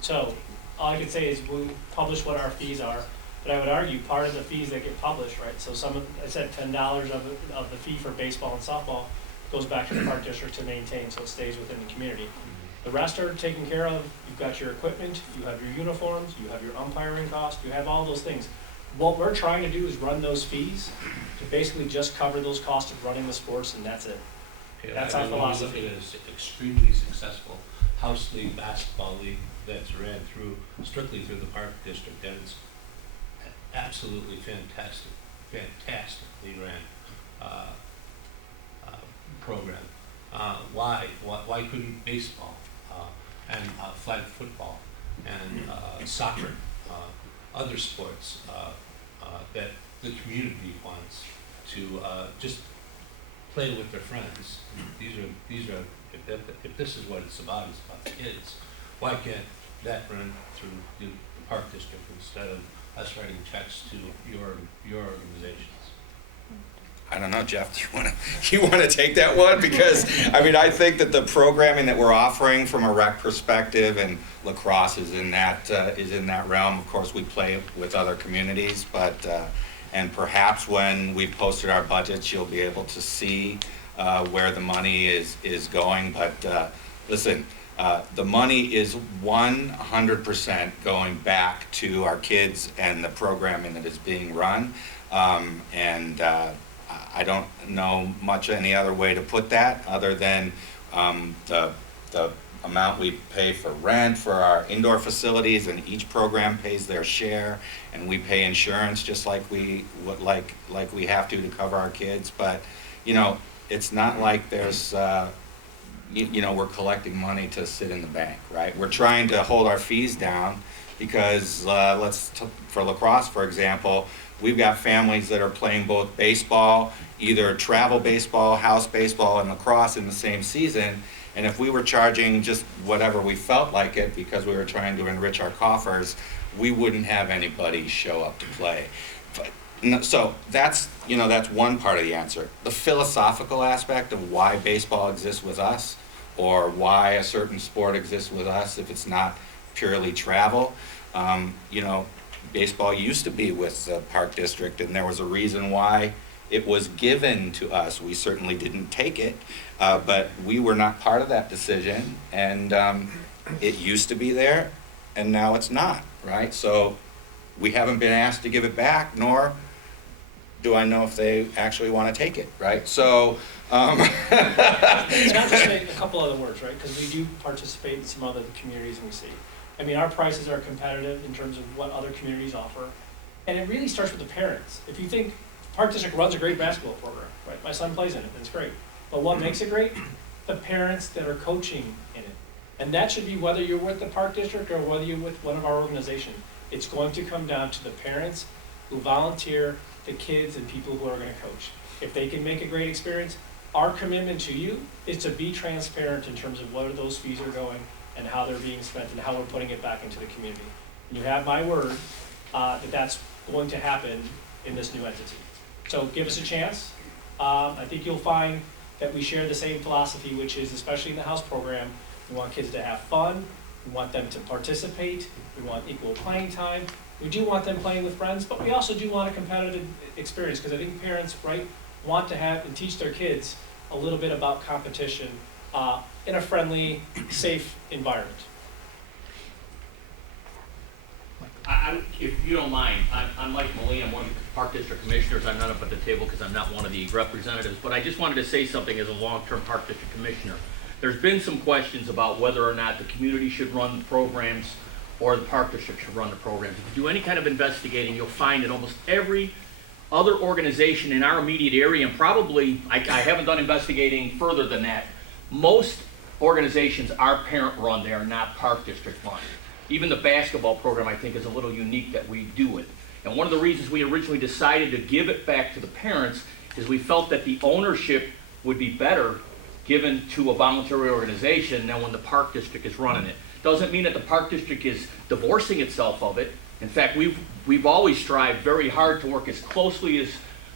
So all I can say is we publish what our fees are, but I would argue part of the fees that get published, right? So I said $10 of the fee for baseball and softball goes back to the Park District to maintain, so it stays within the community. The rest are taken care of. You've got your equipment, you have your uniforms, you have your umpiring cost, you have all those things. What we're trying to do is run those fees to basically just cover those costs of running the sports, and that's it. That's our philosophy. It is extremely successful house league, basketball league that's ran strictly through the Park District, and it's absolutely fantastically ran program. Why couldn't baseball and flag football and soccer, other sports that the community wants to just play with their friends. These are if this is what it's about the kids. Why can't that run through the park district instead of us writing checks to your organizations? I don't know, Jeff, do you want to take that one? Because, I mean, I think that the programming that we're offering from a rec perspective, and lacrosse is in that realm. Of course, we play with other communities, but, and perhaps when we've posted our budgets, you'll be able to see where the money is going. But listen, the money is 100% going back to our kids and the programming that is being run. I don't know much any other way to put that other than the amount we pay for rent for our indoor facilities, and each program pays their share, and we pay insurance just like we have to cover our kids. But you know, it's not like there's you know, we're collecting money to sit in the bank, right? We're trying to hold our fees down because for lacrosse, for example, we've got families that are playing both baseball, either travel baseball, house baseball, and lacrosse in the same season. And if we were charging just whatever we felt like it because we were trying to enrich our coffers, we wouldn't have anybody show up to play. So that's one part of the answer. The philosophical aspect of why baseball exists with us, or why a certain sport exists with us if it's not purely travel, you know, baseball used to be with the Park District, and there was a reason why it was given to us. We certainly didn't take it, but we were not part of that decision, and it used to be there, and now it's not, right? So we haven't been asked to give it back, nor do I know if they actually want to take it, right? So It's not just a couple other words, right? Because we do participate in some other communities and we see. I mean, our prices are competitive in terms of what other communities offer. And it really starts with the parents. If you think Park District runs a great basketball program, right? My son plays in it, and it's great. But what makes it great? The parents that are coaching in it. And that should be whether you're with the Park District or whether you're with one of our organizations. It's going to come down to the parents who volunteer, the kids and people who are going to coach. If they can make a great experience, our commitment to you is to be transparent in terms of where those fees are going and how they're being spent and how we're putting it back into the community. And you have my word that that's going to happen in this new entity. So give us a chance. I think you'll find that we share the same philosophy, which is, especially in the house program, we want kids to have fun, we want them to participate, we want equal playing time, we do want them playing with friends, but we also do want a competitive experience, because I think parents, right, want to have and teach their kids a little bit about competition in a friendly, safe environment. If you don't mind, I'm Mike Molina, I'm one of the Park District Commissioners. I'm not up at the table because I'm not one of the representatives, but I just wanted to say something as a long-term Park District Commissioner. There's been some questions about whether or not the community should run the programs or the Park District should run the programs. If you do any kind of investigating, you'll find that almost every other organization in our immediate area, and probably, I haven't done investigating further than that, most organizations are parent-run, they are not Park District-run. Even the basketball program, I think, is a little unique that we do it. And one of the reasons we originally decided to give it back to the parents is we felt that the ownership would be better given to a voluntary organization than when the Park District is running it. Doesn't mean that the Park District is divorcing itself of it. In fact, we've always strived very hard to work as closely as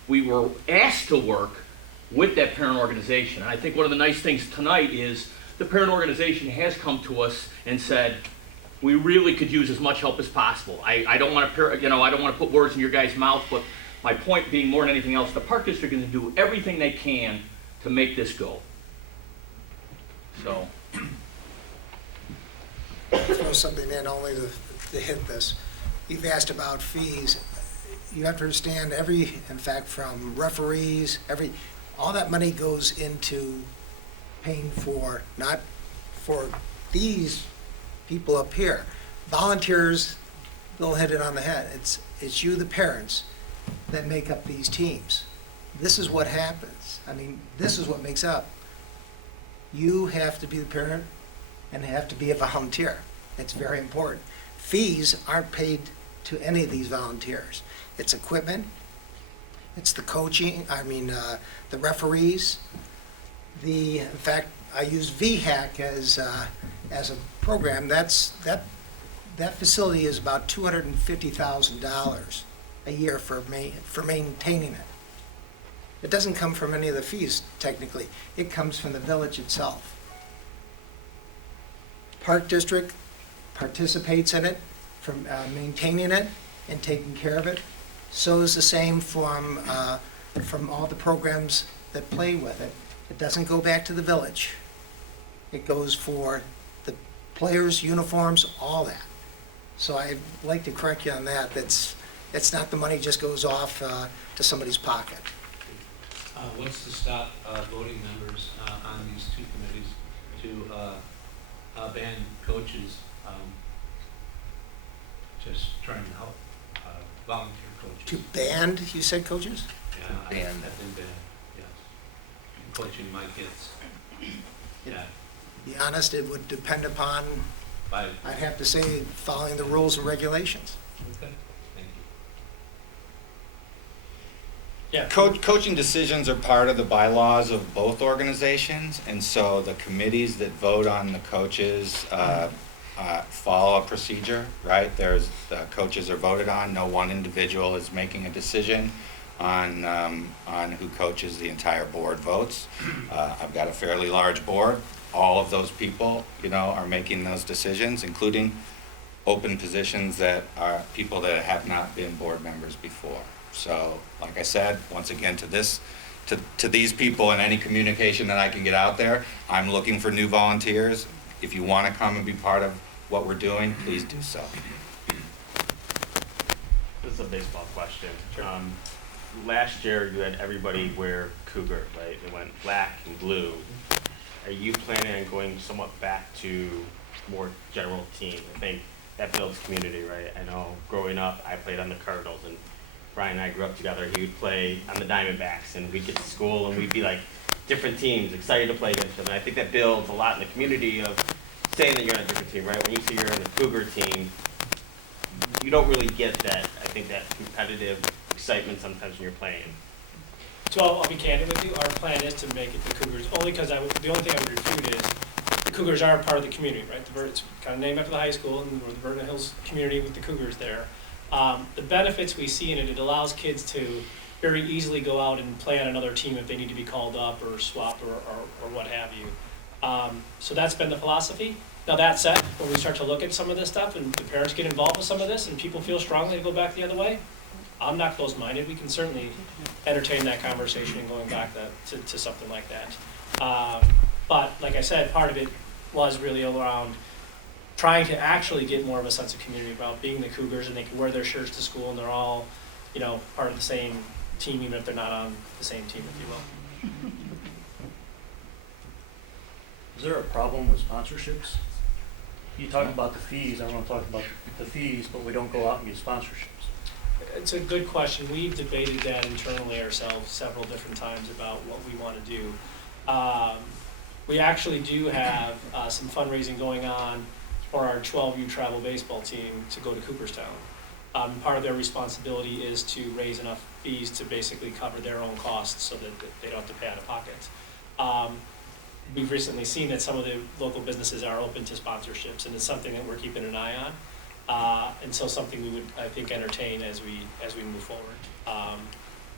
we were asked to work with that parent organization. And I think one of the nice things tonight is the parent organization has come to us and said, we really could use as much help as possible. I don't want to, I don't want to put words in your guys' mouth, but my point being more than anything else, the Park District is going to do everything they can to make this go. So. Throw something in only to hit this. You've asked about fees. You have to understand in fact, from referees, all that money goes into paying for, not for these people up here. Volunteers, Bill hit it on the head. It's you, the parents, that make up these teams. This is what happens. I mean, this is what makes up. You have to be the parent and have to be a volunteer. It's very important. Fees aren't paid to any of these volunteers. It's equipment, it's the coaching, the referees. In fact, I use VHAC as a program. That facility is about $250,000 a year for maintaining it. It doesn't come from any of the fees, technically. It comes from the village itself. Park District participates in it, from maintaining it and taking care of it. So is the same from all the programs that play with it. It doesn't go back to the village. It goes for the players, uniforms, all that. So I'd like to correct you on that. That's not the money just goes off to somebody's pocket. What's to stop voting members on these two committees to ban coaches just trying to help volunteer coaches? To ban, you said, coaches? Yeah, I've been banned, yes. Coaching my kids. Yeah. Be honest, it would depend upon, By, I'd have to say, following the rules and regulations. okay, thank you. Yeah. Coaching decisions are part of the bylaws of both organizations, and so the committees that vote on the coaches follow a procedure, right? The coaches are voted on. No one individual is making a decision on who coaches. The entire board votes. I've got a fairly large board. All of those people, are making those decisions, including open positions that are people that have not been board members before. So, like I said, once again, to these people and any communication that I can get out there, I'm looking for new volunteers. If you want to come and be part of what we're doing, please do so. This is a baseball question. Last year, you had everybody wear Cougar, right? It went black and blue. Are you planning on going somewhat back to more general team? I think that builds community, right? I know growing up, I played on the Cardinals, and Brian and I grew up together. He would play on the Diamondbacks, and we'd get to school, and we'd be like different teams, excited to play against them. And I think that builds a lot in the community of saying that you're on a different team, right? When you say you're on the Cougar team, you don't really get that, I think, that competitive excitement sometimes when you're playing. So I'll be candid with you. Our plan is to make it the Cougars, only because the only thing I would refute is the Cougars are part of the community, right? It's kind of named after the high school, and we're the Vernon Hills community with the Cougars there. The benefits we see in it allows kids to very easily go out and play on another team if they need to be called up or swapped or what have you. So that's been the philosophy. Now that said, when we start to look at some of this stuff and the parents get involved with some of this and people feel strongly to go back the other way, I'm not closed-minded. We can certainly entertain that conversation and going back to something like that. But like I said, part of it was really around trying to actually get more of a sense of community about being the Cougars, and they can wear their shirts to school and they're all, part of the same team, even if they're not on the same team, if you will. Is there a problem with sponsorships? You talk about the fees, I want to talk about the fees, but we don't go out and get sponsorships. It's a good question. We've debated that internally ourselves several different times about what we want to do. We actually do have some fundraising going on for our 12U travel baseball team to go to Cooperstown. Part of their responsibility is to raise enough fees to basically cover their own costs so that they don't have to pay out of pocket. We've recently seen that some of the local businesses are open to sponsorships, and it's something that we're keeping an eye on. And so something we would, I think, entertain as we move forward.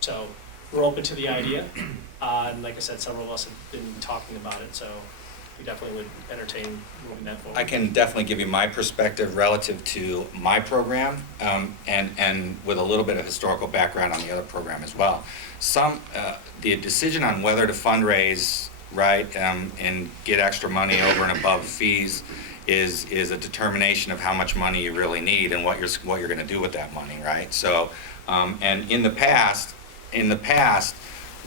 So we're open to the idea, and like I said, several of us have been talking about it, so we definitely would entertain moving that forward. I can definitely give you my perspective relative to my program, and with a little bit of historical background on the other program as well. The decision on whether to fundraise, right, and get extra money over and above fees is a determination of how much money you really need and what you're going to do with that money, right? So, and in the past,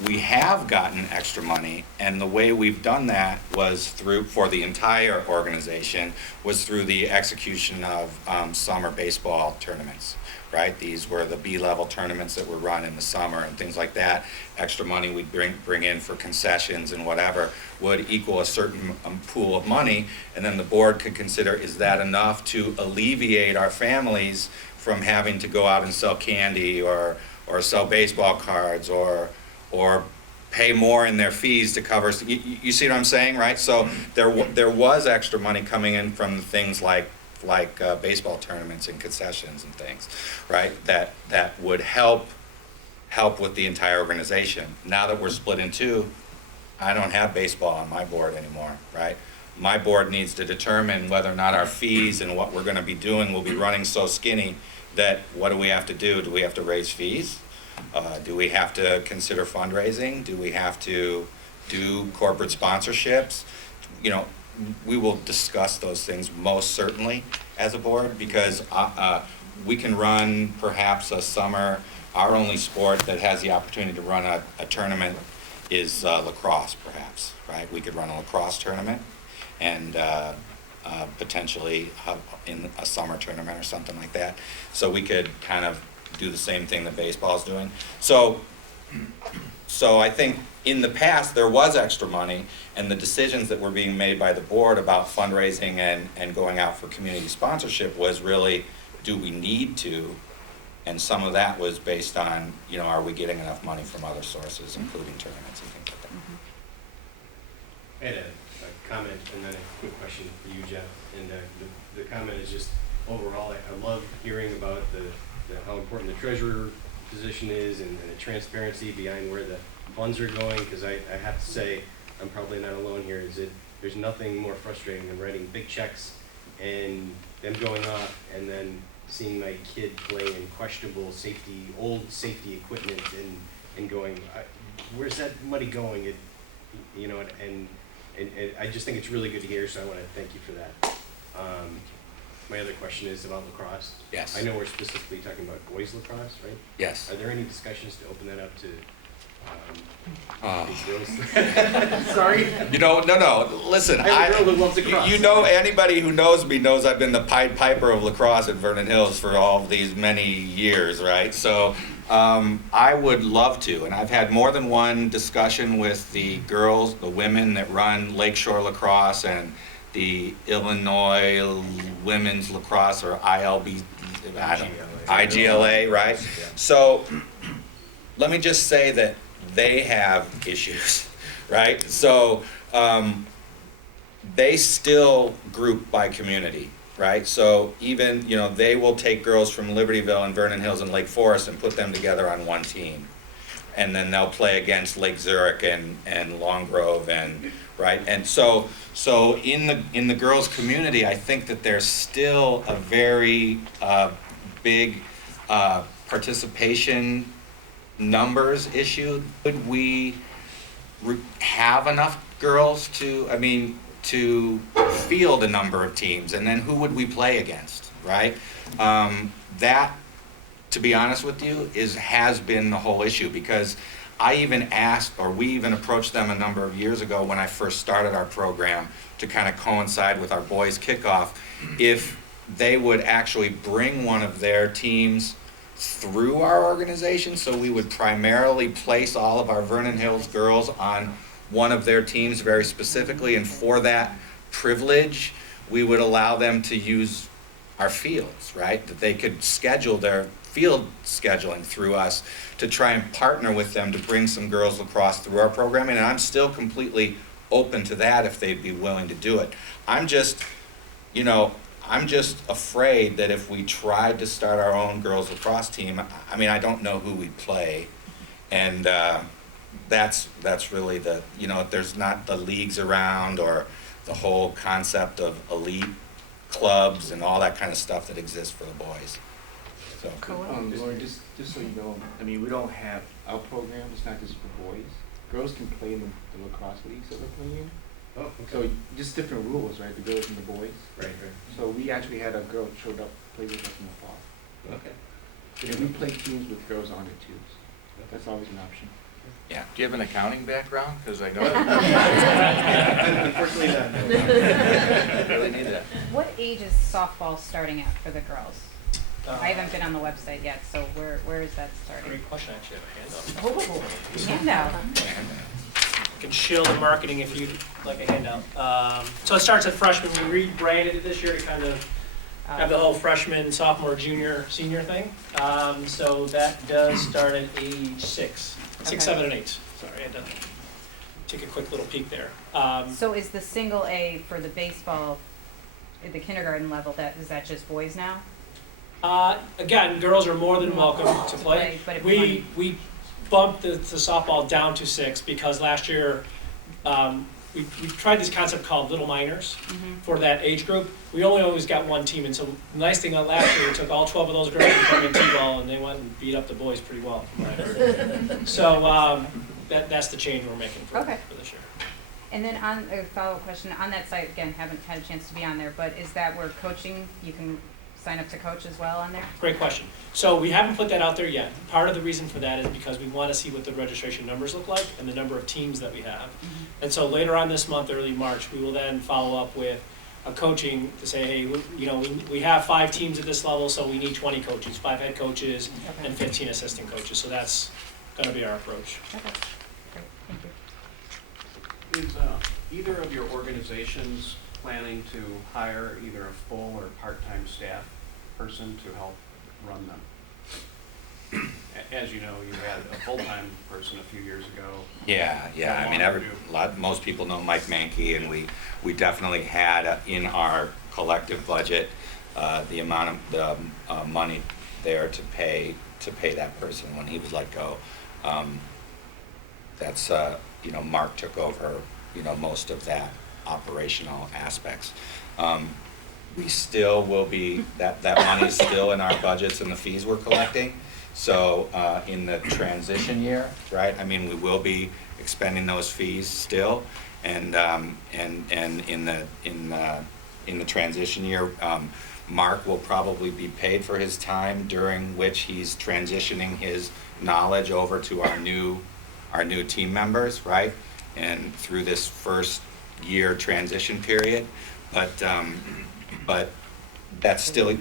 we have gotten extra money, and the way we've done that was for the entire organization, was through the execution of summer baseball tournaments, right? These were the B-level tournaments that were run in the summer and things like that. Extra money we'd bring in for concessions and whatever would equal a certain pool of money, and then the board could consider, is that enough to alleviate our families from having to go out and sell candy or or sell baseball cards, or pay more in their fees to cover, you see what I'm saying, right? So there was extra money coming in from things like baseball tournaments and concessions and things, right? That would help with the entire organization. Now that we're split in two, I don't have baseball on my board anymore, right? My board needs to determine whether or not our fees and what we're gonna be doing will be running so skinny that what do we have to do? Do we have to raise fees? Do we have to consider fundraising? Do we have to do corporate sponsorships? You know, we will discuss those things most certainly as a board, because we can run perhaps a summer. Our only sport that has the opportunity to run a tournament is lacrosse, perhaps, right? We could run a lacrosse tournament and potentially in a summer tournament or something like that. So we could kind of do the same thing that baseball's doing. So I think in the past, there was extra money, and the decisions that were being made by the board about fundraising and going out for community sponsorship was really, do we need to? And some of that was based on, you know, are we getting enough money from other sources, including tournaments and things like that. I had a comment and then a quick question for you, Jeff. And the comment is just overall, I love hearing about how important the treasurer position is and the transparency behind where the funds are going, because I have to say, I'm probably not alone here, is that there's nothing more frustrating than writing big checks and them going off and then seeing my kid play in questionable old safety equipment and going, where's that money going? You know, and I just think it's really good to hear, so I want to thank you for that. My other question is about lacrosse. Yes. I know we're specifically talking about boys lacrosse, right? Yes. Are there any discussions to open that up to these girls? Sorry? You know, no, listen, I have a girl who loves lacrosse. you know, anybody who knows me knows I've been the Pied Piper of lacrosse at Vernon Hills for all these many years, right? So I would love to, and I've had more than one discussion with the girls, the women that run Lakeshore Lacrosse and the Illinois Women's Lacrosse, or IGLA, right? So let me just say that they have issues, right? So they still group by community, right? So even, you know, they will take girls from Libertyville and Vernon Hills and Lake Forest and put them together on one team. And then they'll play against Lake Zurich and Long Grove and, right? And so in the girls' community, I think that there's still a very big participation numbers issue. Would we have enough girls to field a number of teams, and then who would we play against, right? That, to be honest with you, has been the whole issue, because I even asked, or we even approached them a number of years ago when I first started our program to kind of coincide with our boys' kickoff, if they would actually bring one of their teams through our organization. So we would primarily place all of our Vernon Hills girls on one of their teams very specifically, and for that privilege, we would allow them to use our fields, right? That they could schedule their field scheduling through us to try and partner with them to bring some girls lacrosse through our programming, and I'm still completely open to that if they'd be willing to do it. I'm just afraid that if we tried to start our own girls lacrosse team, I mean, I don't know who we'd play, and that's really there's not the leagues around or the whole concept of elite clubs and all that kind of stuff that exists for the boys. So. Lauren, just so you know, I mean, we don't have our program, it's not just for boys. Girls can play in the lacrosse leagues that we're playing in. Oh, okay. So just different rules, right? The girls and the boys. Right. So we actually had a girl showed up, played with us in the fall. Okay. And we play teams with girls on it too. So that's always an option. Yeah. Do you have an accounting background? Because I know. Unfortunately not. Really need that. What age is softball starting at for the girls? I haven't been on the website yet, so where is that starting? Great question, I actually have a handout. Handout. You can shield the marketing if you'd like a handout. So it starts at freshman. We rebranded it this year to kind of Have the whole freshman, sophomore, junior, senior thing. So that does start at age 6, Okay. 7, and 8. Sorry, I had to take a quick little peek there. So is the single A for the baseball at the kindergarten level, is that just boys now? Again, girls are more than welcome to play. Right, but if We bumped the softball down to 6 because last year, we tried this concept called Little Minors for that age group. We only always got one team, and so the nice thing last year, we took all 12 of those girls and put them in T-ball, and they went and beat up the boys pretty well, from what I heard. So that's the change we're making for this year. And then on a follow-up question, on that site, again, haven't had a chance to be on there, but is that where coaching, you can sign up to coach as well on there? Great question. So we haven't put that out there yet. Part of the reason for that is because we want to see what the registration numbers look like and the number of teams that we have. And so later on this month, early March, we will then follow up with a coaching to say, hey, we have 5 teams at this level, so we need 20 coaches, 5 head coaches, and 15 assistant coaches. So that's going to be our approach. Okay, great, thank you. Is either of your organizations planning to hire either a full or part-time staff person to help run them? As you know, you had a full-time person a few years ago. Yeah. I mean, most people know Mike Mankey, and we definitely had in our collective budget the amount of money there to pay that person when he was let go. That's Mark took over most of that operational aspects. We still will be that money is still in our budgets and the fees we're collecting. So in the transition year, right? I mean, we will be expending those fees still, and in the transition year, Mark will probably be paid for his time during which he's transitioning his knowledge over to our new team members, right? And through this first year transition period, but that's still,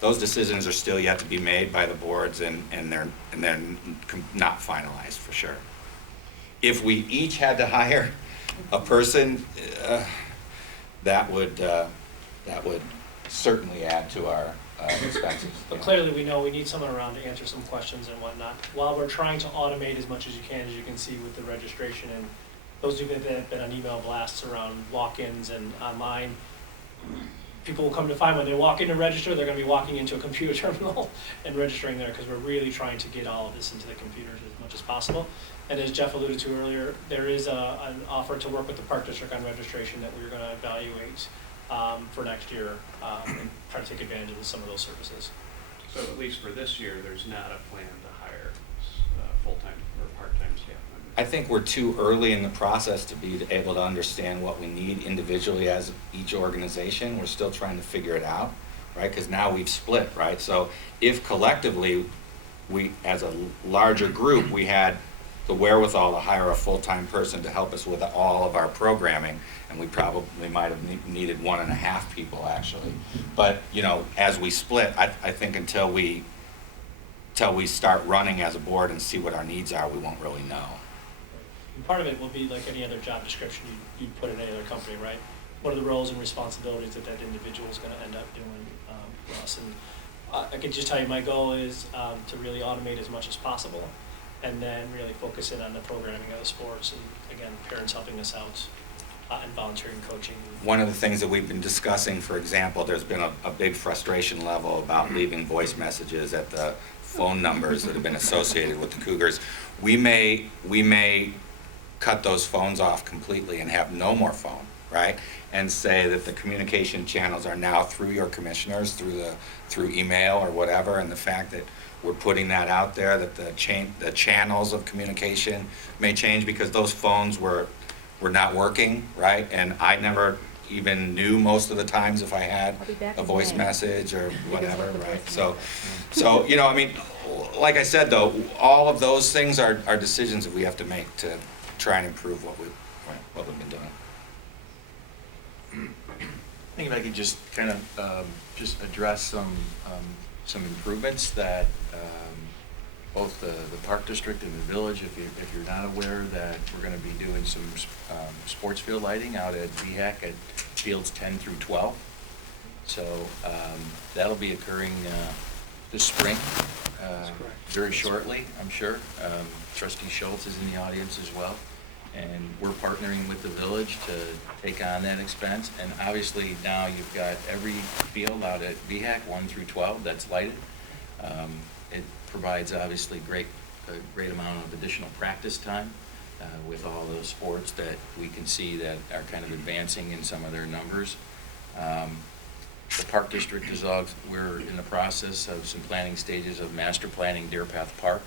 those decisions are still yet to be made by the boards, and they're not finalized for sure. If we each had to hire a person, that would certainly add to our expenses. But clearly, we know we need someone around to answer some questions and whatnot. While we're trying to automate as much as you can see with the registration, and those who've been on email blasts around walk-ins and online, people will come to find when they walk in to register, they're going to be walking into a computer terminal and registering there, because we're really trying to get all of this into the computers as much as possible. And as Jeff alluded to earlier, there is an offer to work with the Park District on registration that we're going to evaluate for next year and try to take advantage of some of those services. So at least for this year, there's not a plan to hire full-time or part-time staff members? I think we're too early in the process to be able to understand what we need individually as each organization. We're still trying to figure it out, right? Because now we've split, right? So if collectively, we, as a larger group, we had the wherewithal to hire a full-time person to help us with all of our programming, and we probably might have needed 1.5 people actually. But as we split, I think until we start running as a board and see what our needs are, we won't really know. And part of it will be like any other job description you'd put in any other company, right? What are the roles and responsibilities that individual is going to end up doing for us? And I can just tell you, my goal is to really automate as much as possible, and then really focus in on the programming of the sports, and again, parents helping us out, and volunteering coaching. One of the things that we've been discussing, for example, there's been a big frustration level about leaving voice messages at the phone numbers that have been associated with the Cougars. We may cut those phones off completely and have no more phone, right? And say that the communication channels are now through your commissioners, through email or whatever, and the fact that we're putting that out there, that the channels of communication may change, because those phones were not working, right? And I never even knew most of the times if I had a voice message or whatever, right? So I mean, like I said though, all of those things are decisions that we have to make to try and improve what we've been doing. I think if I could just kind of just address some improvements that both the Park District and the Village, if you're not aware, that we're going to be doing some sports field lighting out at VHAC at fields 10 through 12. So that'll be occurring this spring, very shortly, I'm sure. Trustee Schultz is in the audience as well. And we're partnering with the village to take on that expense. And obviously now you've got every field out at VHAC 1 through 12 that's lighted. It provides obviously a great amount of additional practice time with all those sports that we can see that are kind of advancing in some of their numbers. The Park District is we're in the process of some planning stages of master planning Deer Path Park,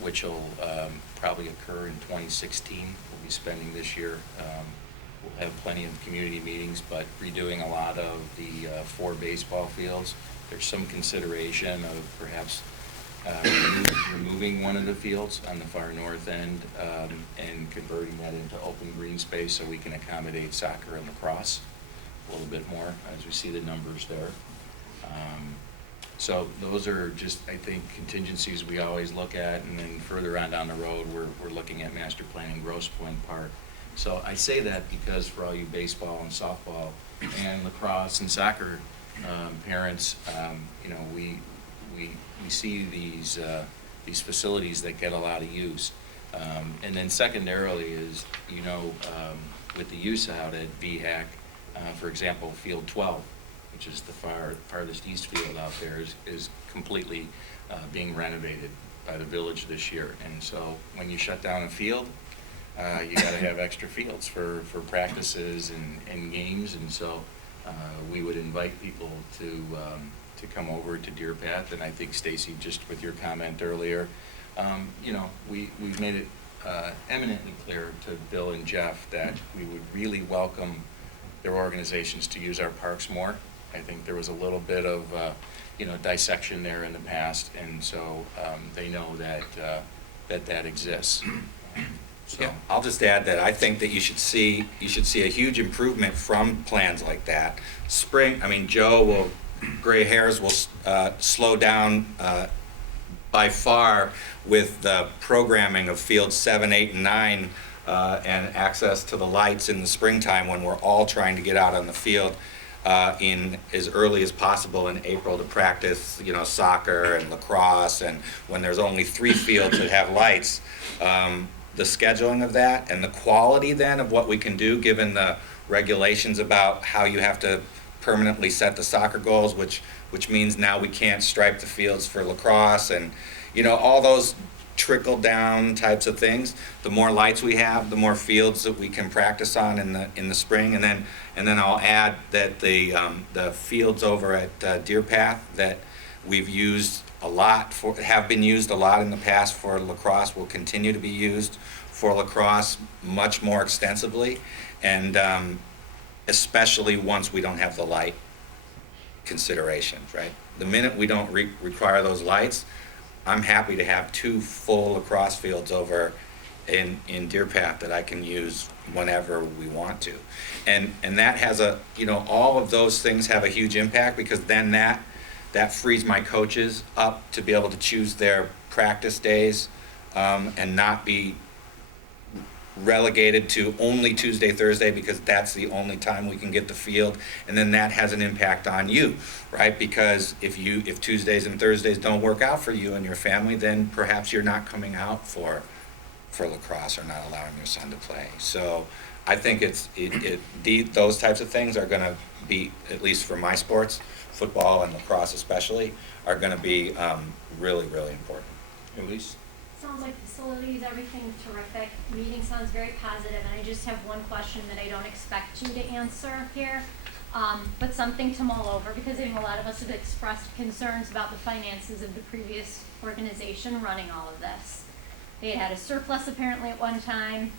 which will probably occur in 2016. We'll be spending this year. We'll have plenty of community meetings, but redoing a lot of the 4 baseball fields. There's some consideration of perhaps removing one of the fields on the far north end and converting that into open green space so we can accommodate soccer and lacrosse a little bit more as we see the numbers there. So those are just, I think, contingencies we always look at, and then further on down the road, we're looking at master planning Grosse Pointe Park. So I say that because for all you baseball and softball and lacrosse and soccer parents, you know, we see these facilities that get a lot of use. And then secondarily is, you know, with the use out at VHAC, for example, Field 12, which is the farthest east field out there, is completely being renovated by the village this year. And so when you shut down a field, you got to have extra fields for practices and games. And so we would invite people to come over to Deer Path. And I think, Stacy, just with your comment earlier, you know, we've made it eminently clear to Bill and Jeff that we would really welcome their organizations to use our parks more. I think there was a little bit of, you know, dissection there in the past, and so they know that that exists. So Yeah, I'll just add that I think that you should see a huge improvement from plans like that. Gray hairs will slow down by far with the programming of fields 7, 8, and 9 and access to the lights in the springtime when we're all trying to get out on the field in as early as possible in April to practice, you know, soccer and lacrosse, and when there's only 3 fields that have lights. The scheduling of that and the quality then of what we can do, given the regulations about how you have to permanently set the soccer goals, which means now we can't stripe the fields for lacrosse, and you know, all those trickle down types of things. The more lights we have, the more fields that we can practice on in the spring. And then I'll add that the fields over at Deer Path that we've used a lot have been used a lot in the past for lacrosse will continue to be used for lacrosse much more extensively, and especially once we don't have the light considerations, right? The minute we don't require those lights, I'm happy to have 2 full lacrosse fields over in Deer Path that I can use whenever we want to. And that has all of those things have a huge impact, because then that frees my coaches up to be able to choose their practice days and not be relegated to only Tuesday, Thursday, because that's the only time we can get the field. And then that has an impact on you, right? Because if Tuesdays and Thursdays don't work out for you and your family, then perhaps you're not coming out for lacrosse or not allowing your son to play. So I think those types of things are going to be, at least for my sports, football and lacrosse especially, are going to be really, really important. Elise? Sounds like facilities, everything terrific. Meeting sounds very positive, and I just have one question that I don't expect you to answer here, but something to mull over, because I think a lot of us have expressed concerns about the finances of the previous organization running all of this. They had a surplus apparently at one time.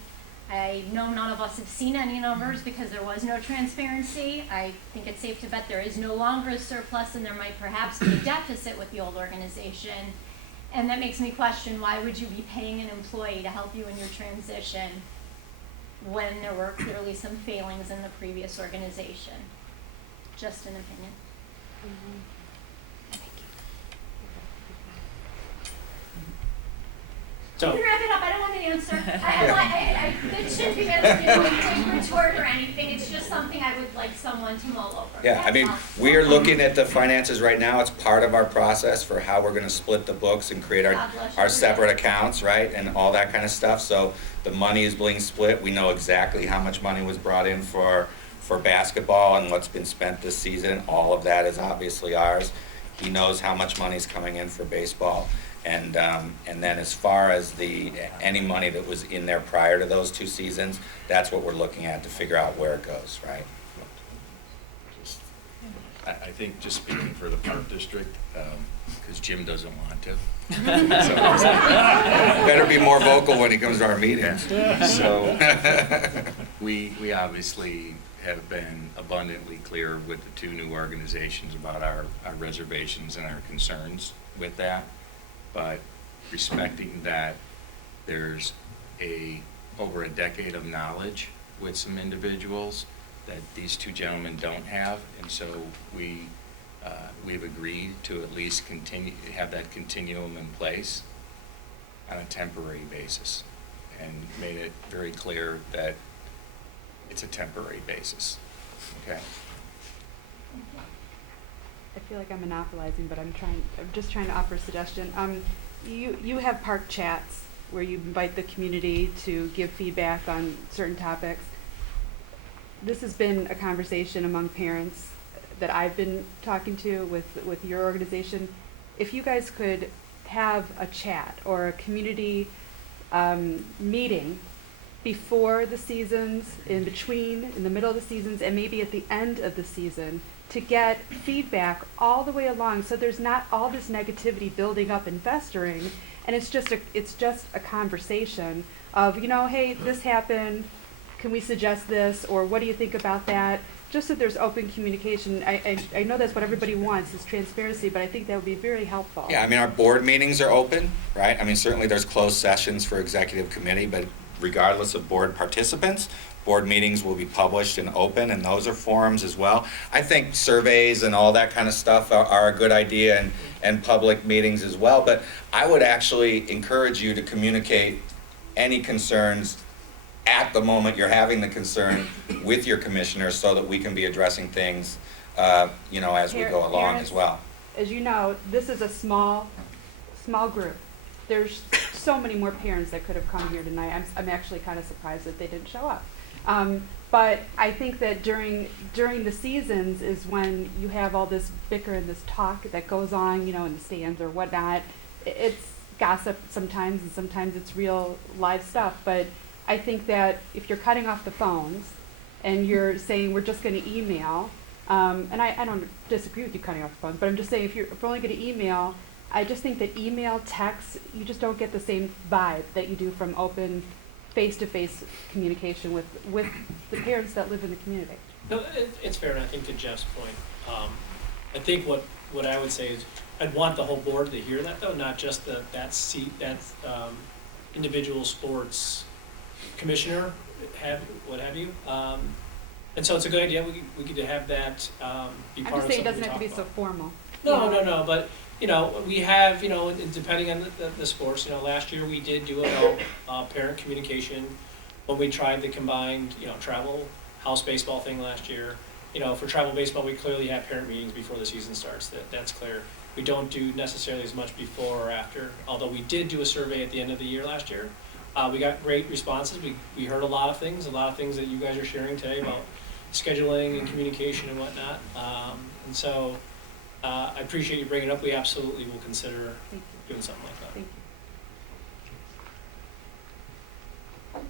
I know none of us have seen any numbers because there was no transparency. I think it's safe to bet there is no longer a surplus, and there might perhaps be a deficit with the old organization. And that makes me question, why would you be paying an employee to help you in your transition when there were clearly some failings in the previous organization? Just an opinion. So- You can wrap it up, I don't want an answer. It shouldn't be a retort or anything, it's just something I would like someone to mull over. Yeah, I That's mean, all. we are looking at the finances right now. It's part of our process for how we're gonna split the books and create God bless our you. separate accounts, right? And all that kind of stuff. So the money is being split. We know exactly how much money was brought in for basketball and what's been spent this season. All of that is obviously ours. He knows how much money's coming in for baseball. And then as far as any money that was in there prior to those 2 seasons, that's what we're looking at to figure out where it goes, right? I think just speaking for the park district, Because Jim doesn't want to. So, better be more vocal when he comes to our meetings. so we obviously have been abundantly clear with the 2 new organizations about our reservations and our concerns with that. But respecting that there's over a decade of knowledge with some individuals that these 2 gentlemen don't have, and so we've agreed to at least have that continuum in place on a temporary basis, and made it very clear that it's a temporary basis, okay? I feel like I'm monopolizing, but I'm just trying to offer a suggestion. You have park chats where you invite the community to give feedback on certain topics. This has been a conversation among parents that I've been talking to with your organization. If you guys could have a chat or a community meeting before the seasons, in between, in the middle of the seasons, and maybe at the end of the season, to get feedback all the way along, so there's not all this negativity building up and festering, and it's just a conversation of, hey, this happened, can we suggest this, or what do you think about that? Just so there's open communication. I know that's what everybody wants, is transparency, but I think that would be very helpful. Yeah, I mean, our board meetings are open, right? I mean, certainly there's closed sessions for executive committee, but regardless of board participants, board meetings will be published and open, and those are forums as well. I think surveys and all that kind of stuff are a good idea, and public meetings as well, but I would actually encourage you to communicate any concerns at the moment you're having the concern with your commissioners, so that we can be addressing things, as we go along as well. As you know, this is a small group. There's so many more parents that could have come here tonight. I'm actually kind of surprised that they didn't show up. But I think that during the seasons is when you have all this bicker and this talk that goes on, in the stands or whatnot. It's gossip sometimes, and sometimes it's real live stuff. But I think that if you're cutting off the phones and you're saying we're just going to email, and I don't disagree with you cutting off the phones, but I'm just saying if we're only going to email, I just think that email, text, you just don't get the same vibe that you do from open face-to-face communication with the parents that live in the community. No, it's fair, and I think to Jeff's point, I think what I would say is I'd want the whole board to hear that, though, not just that individual sports commissioner, what have you. And so it's a good idea. We could have that be I'm part just of saying it something doesn't we have to talk be about. so formal. No, but, we have, depending on the sports, last year we did do a parent communication when we tried the combined, travel house baseball thing last year. For travel baseball, we clearly have parent meetings before the season starts, that's clear. We don't do necessarily as much before or after, although we did do a survey at the end of the year last year. We got great responses. We heard a lot of things that you guys are sharing today about scheduling and communication and whatnot. And so I appreciate you bringing it up. We absolutely will consider doing something like that. Thank you.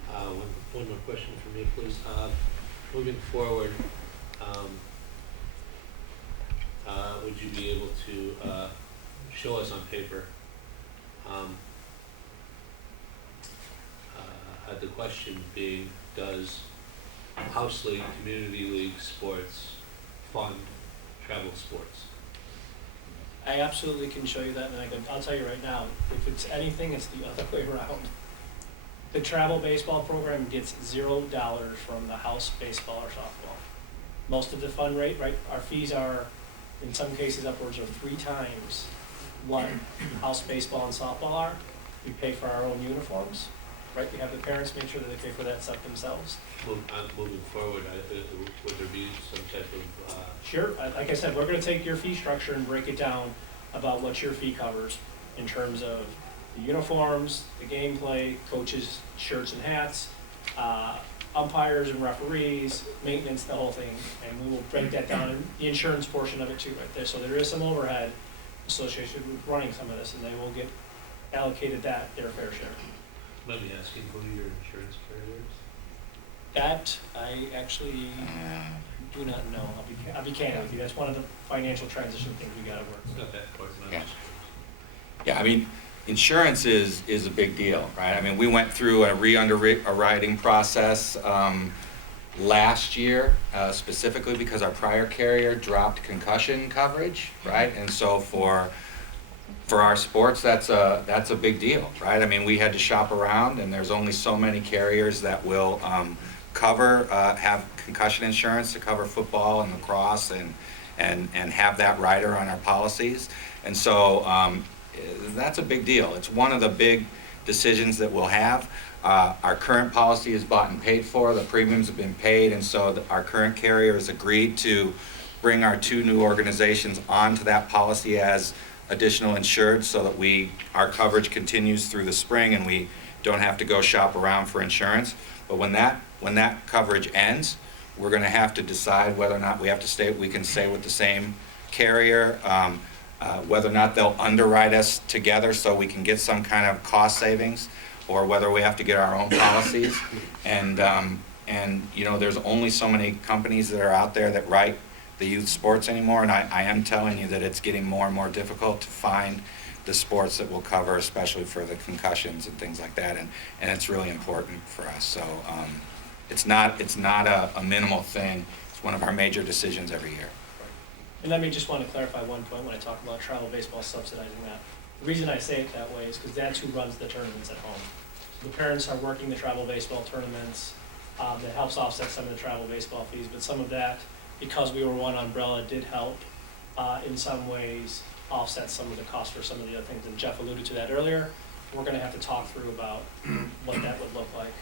One more question for me, please. Moving forward, would you be able to show us on paper the question being, does House League, Community League sports fund travel sports? I absolutely can show you that, and I'll tell you right now, if it's anything, it's the other way around. The travel baseball program gets $0 from the house baseball or softball. Most of the fund rate, right, our fees are, in some cases, upwards of 3 times what house baseball and softball are. We pay for our own uniforms, right? We have the parents make sure that they pay for that stuff themselves. Moving forward, would there be some type of, Sure, like I said, we're gonna take your fee structure and break it down about what your fee covers in terms of the uniforms, the gameplay, coaches' shirts and hats, umpires and referees, maintenance, the whole thing, and we will break that down, and the insurance portion of it too, right there. So there is some overhead associated with running some of this, and they will get allocated their fair share. let me ask you, who are your insurance carriers? That, I actually do not know. I'll be candid with you. That's one of the financial transition things we gotta work It's through. not that important, I'm Yeah. just curious. Yeah, I mean, insurance is a big deal, right? I mean, we went through a re-underwriting process last year, specifically because our prior carrier dropped concussion coverage, right? And so for our sports, that's a big deal, right? I mean, we had to shop around, and there's only so many carriers that will have concussion insurance to cover football and lacrosse and have that rider on our policies. And so that's a big deal. It's one of the big decisions that we'll have. Our current policy is bought and paid for, the premiums have been paid, and so our current carrier has agreed to bring our two new organizations onto that policy as additional insured, so that our coverage continues through the spring and we don't have to go shop around for insurance. But when that coverage ends, we're gonna have to decide whether or not we can stay with the same carrier, whether or not they'll underwrite us together so we can get some kind of cost savings, or whether we have to get our own policies. And you know, there's only so many companies that are out there that write the youth sports anymore, and I am telling you that it's getting more and more difficult to find the sports that will cover, especially for the concussions and things like that, and it's really important for us. So it's not a minimal thing. It's one of our major decisions every year. And let me just want to clarify one point when I talk about travel baseball subsidizing that. The reason I say it that way is because that's who runs the tournaments at home. So the parents are working the travel baseball tournaments. That helps offset some of the travel baseball fees, but some of that, because we were one umbrella, did help in some ways offset some of the costs for some of the other things. And Jeff alluded to that earlier. We're going to have to talk through about what that would look like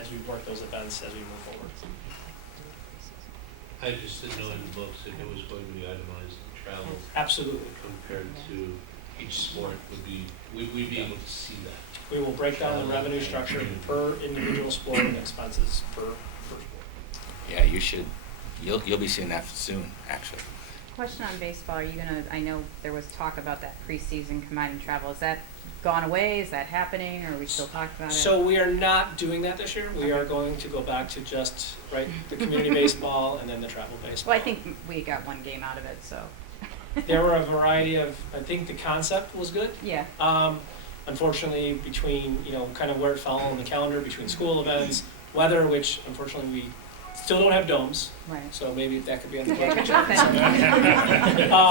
as we work those events as we move forward. I just didn't know in the books if it was going to be itemized travel. Absolutely. Compared to each sport we'd be able to see that. We will break down the revenue structure per individual sport and expenses per sport. Yeah, you'll be seeing that soon, actually. Question on baseball, I know there was talk about that preseason combining travel. Is that gone away? Is that happening, or are we still talking about it? So we are not doing that this year. We are going to go back to just, the community baseball and then the travel baseball. Well, I think we got one game out of it, so. There were a variety of, I think the concept was good. Yeah. Unfortunately, between, kind of where it fell on the calendar, between school events, weather, which unfortunately we still don't have domes. Right. So maybe that could be on the budget.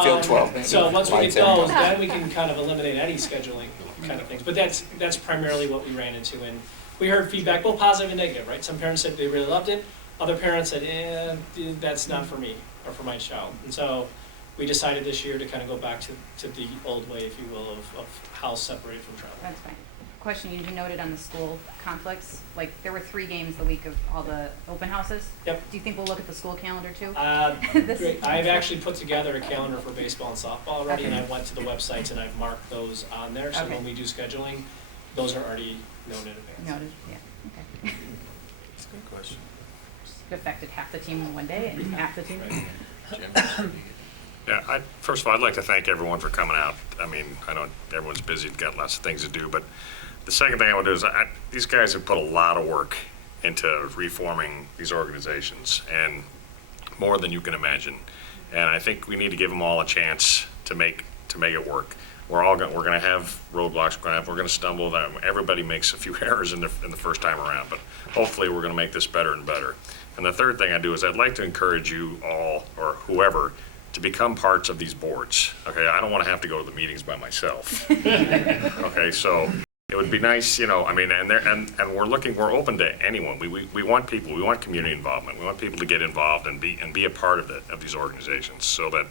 Field 12, maybe. So once we Lights get out. those, then we can kind of eliminate any scheduling kind of things. But that's primarily what we ran into, and we heard feedback, both positive and negative, right? Some parents said they really loved it. Other parents said, that's not for me or for my child. And so we decided this year to kind of go back to the old way, if you will, of house separated from travel. That's fine. Question, you noted on the school conflicts, like there were 3 games the week of all the open houses. Yep. Do you think we'll look at the school calendar too? Great. I've actually put together a calendar for baseball and softball already, and I went to the websites and I've marked those on there. So Okay. when we do scheduling, those are already known in advance. Noted, yeah, okay. That's a good question. Affected half the team in one day and half the team. Yeah, first of all, I'd like to thank everyone for coming out. I mean, I know everyone's busy, got lots of things to do, but the second thing I want to do is these guys have put a lot of work into reforming these organizations, and more than you can imagine. And I think we need to give them all a chance to make it work. We're going to have roadblocks. We're going to stumble. Everybody makes a few errors in the first time around, but hopefully we're going to make this better and better. And the third thing I do is I'd like to encourage you all, or whoever, to become parts of these boards. Okay, I don't want to have to go to the meetings by myself. Okay, so it would be nice, and we're open to anyone. We want people, we want community involvement. We want people to get involved and be a part of these organizations, so that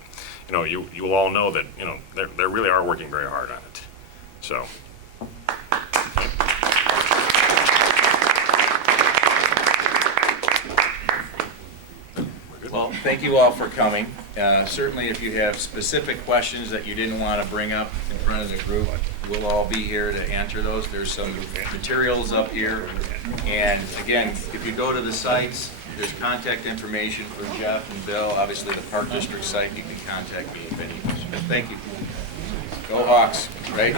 you all know that they really are working very hard on it. So Well, thank you all for coming. Certainly, if you have specific questions that you didn't want to bring up in front of the group, we'll all be here to answer those. There's some materials up here. And again, if you go to the sites, there's contact information for Jeff and Bill. Obviously, the Park District site, you can contact me if any. But thank you. Go Hawks, right?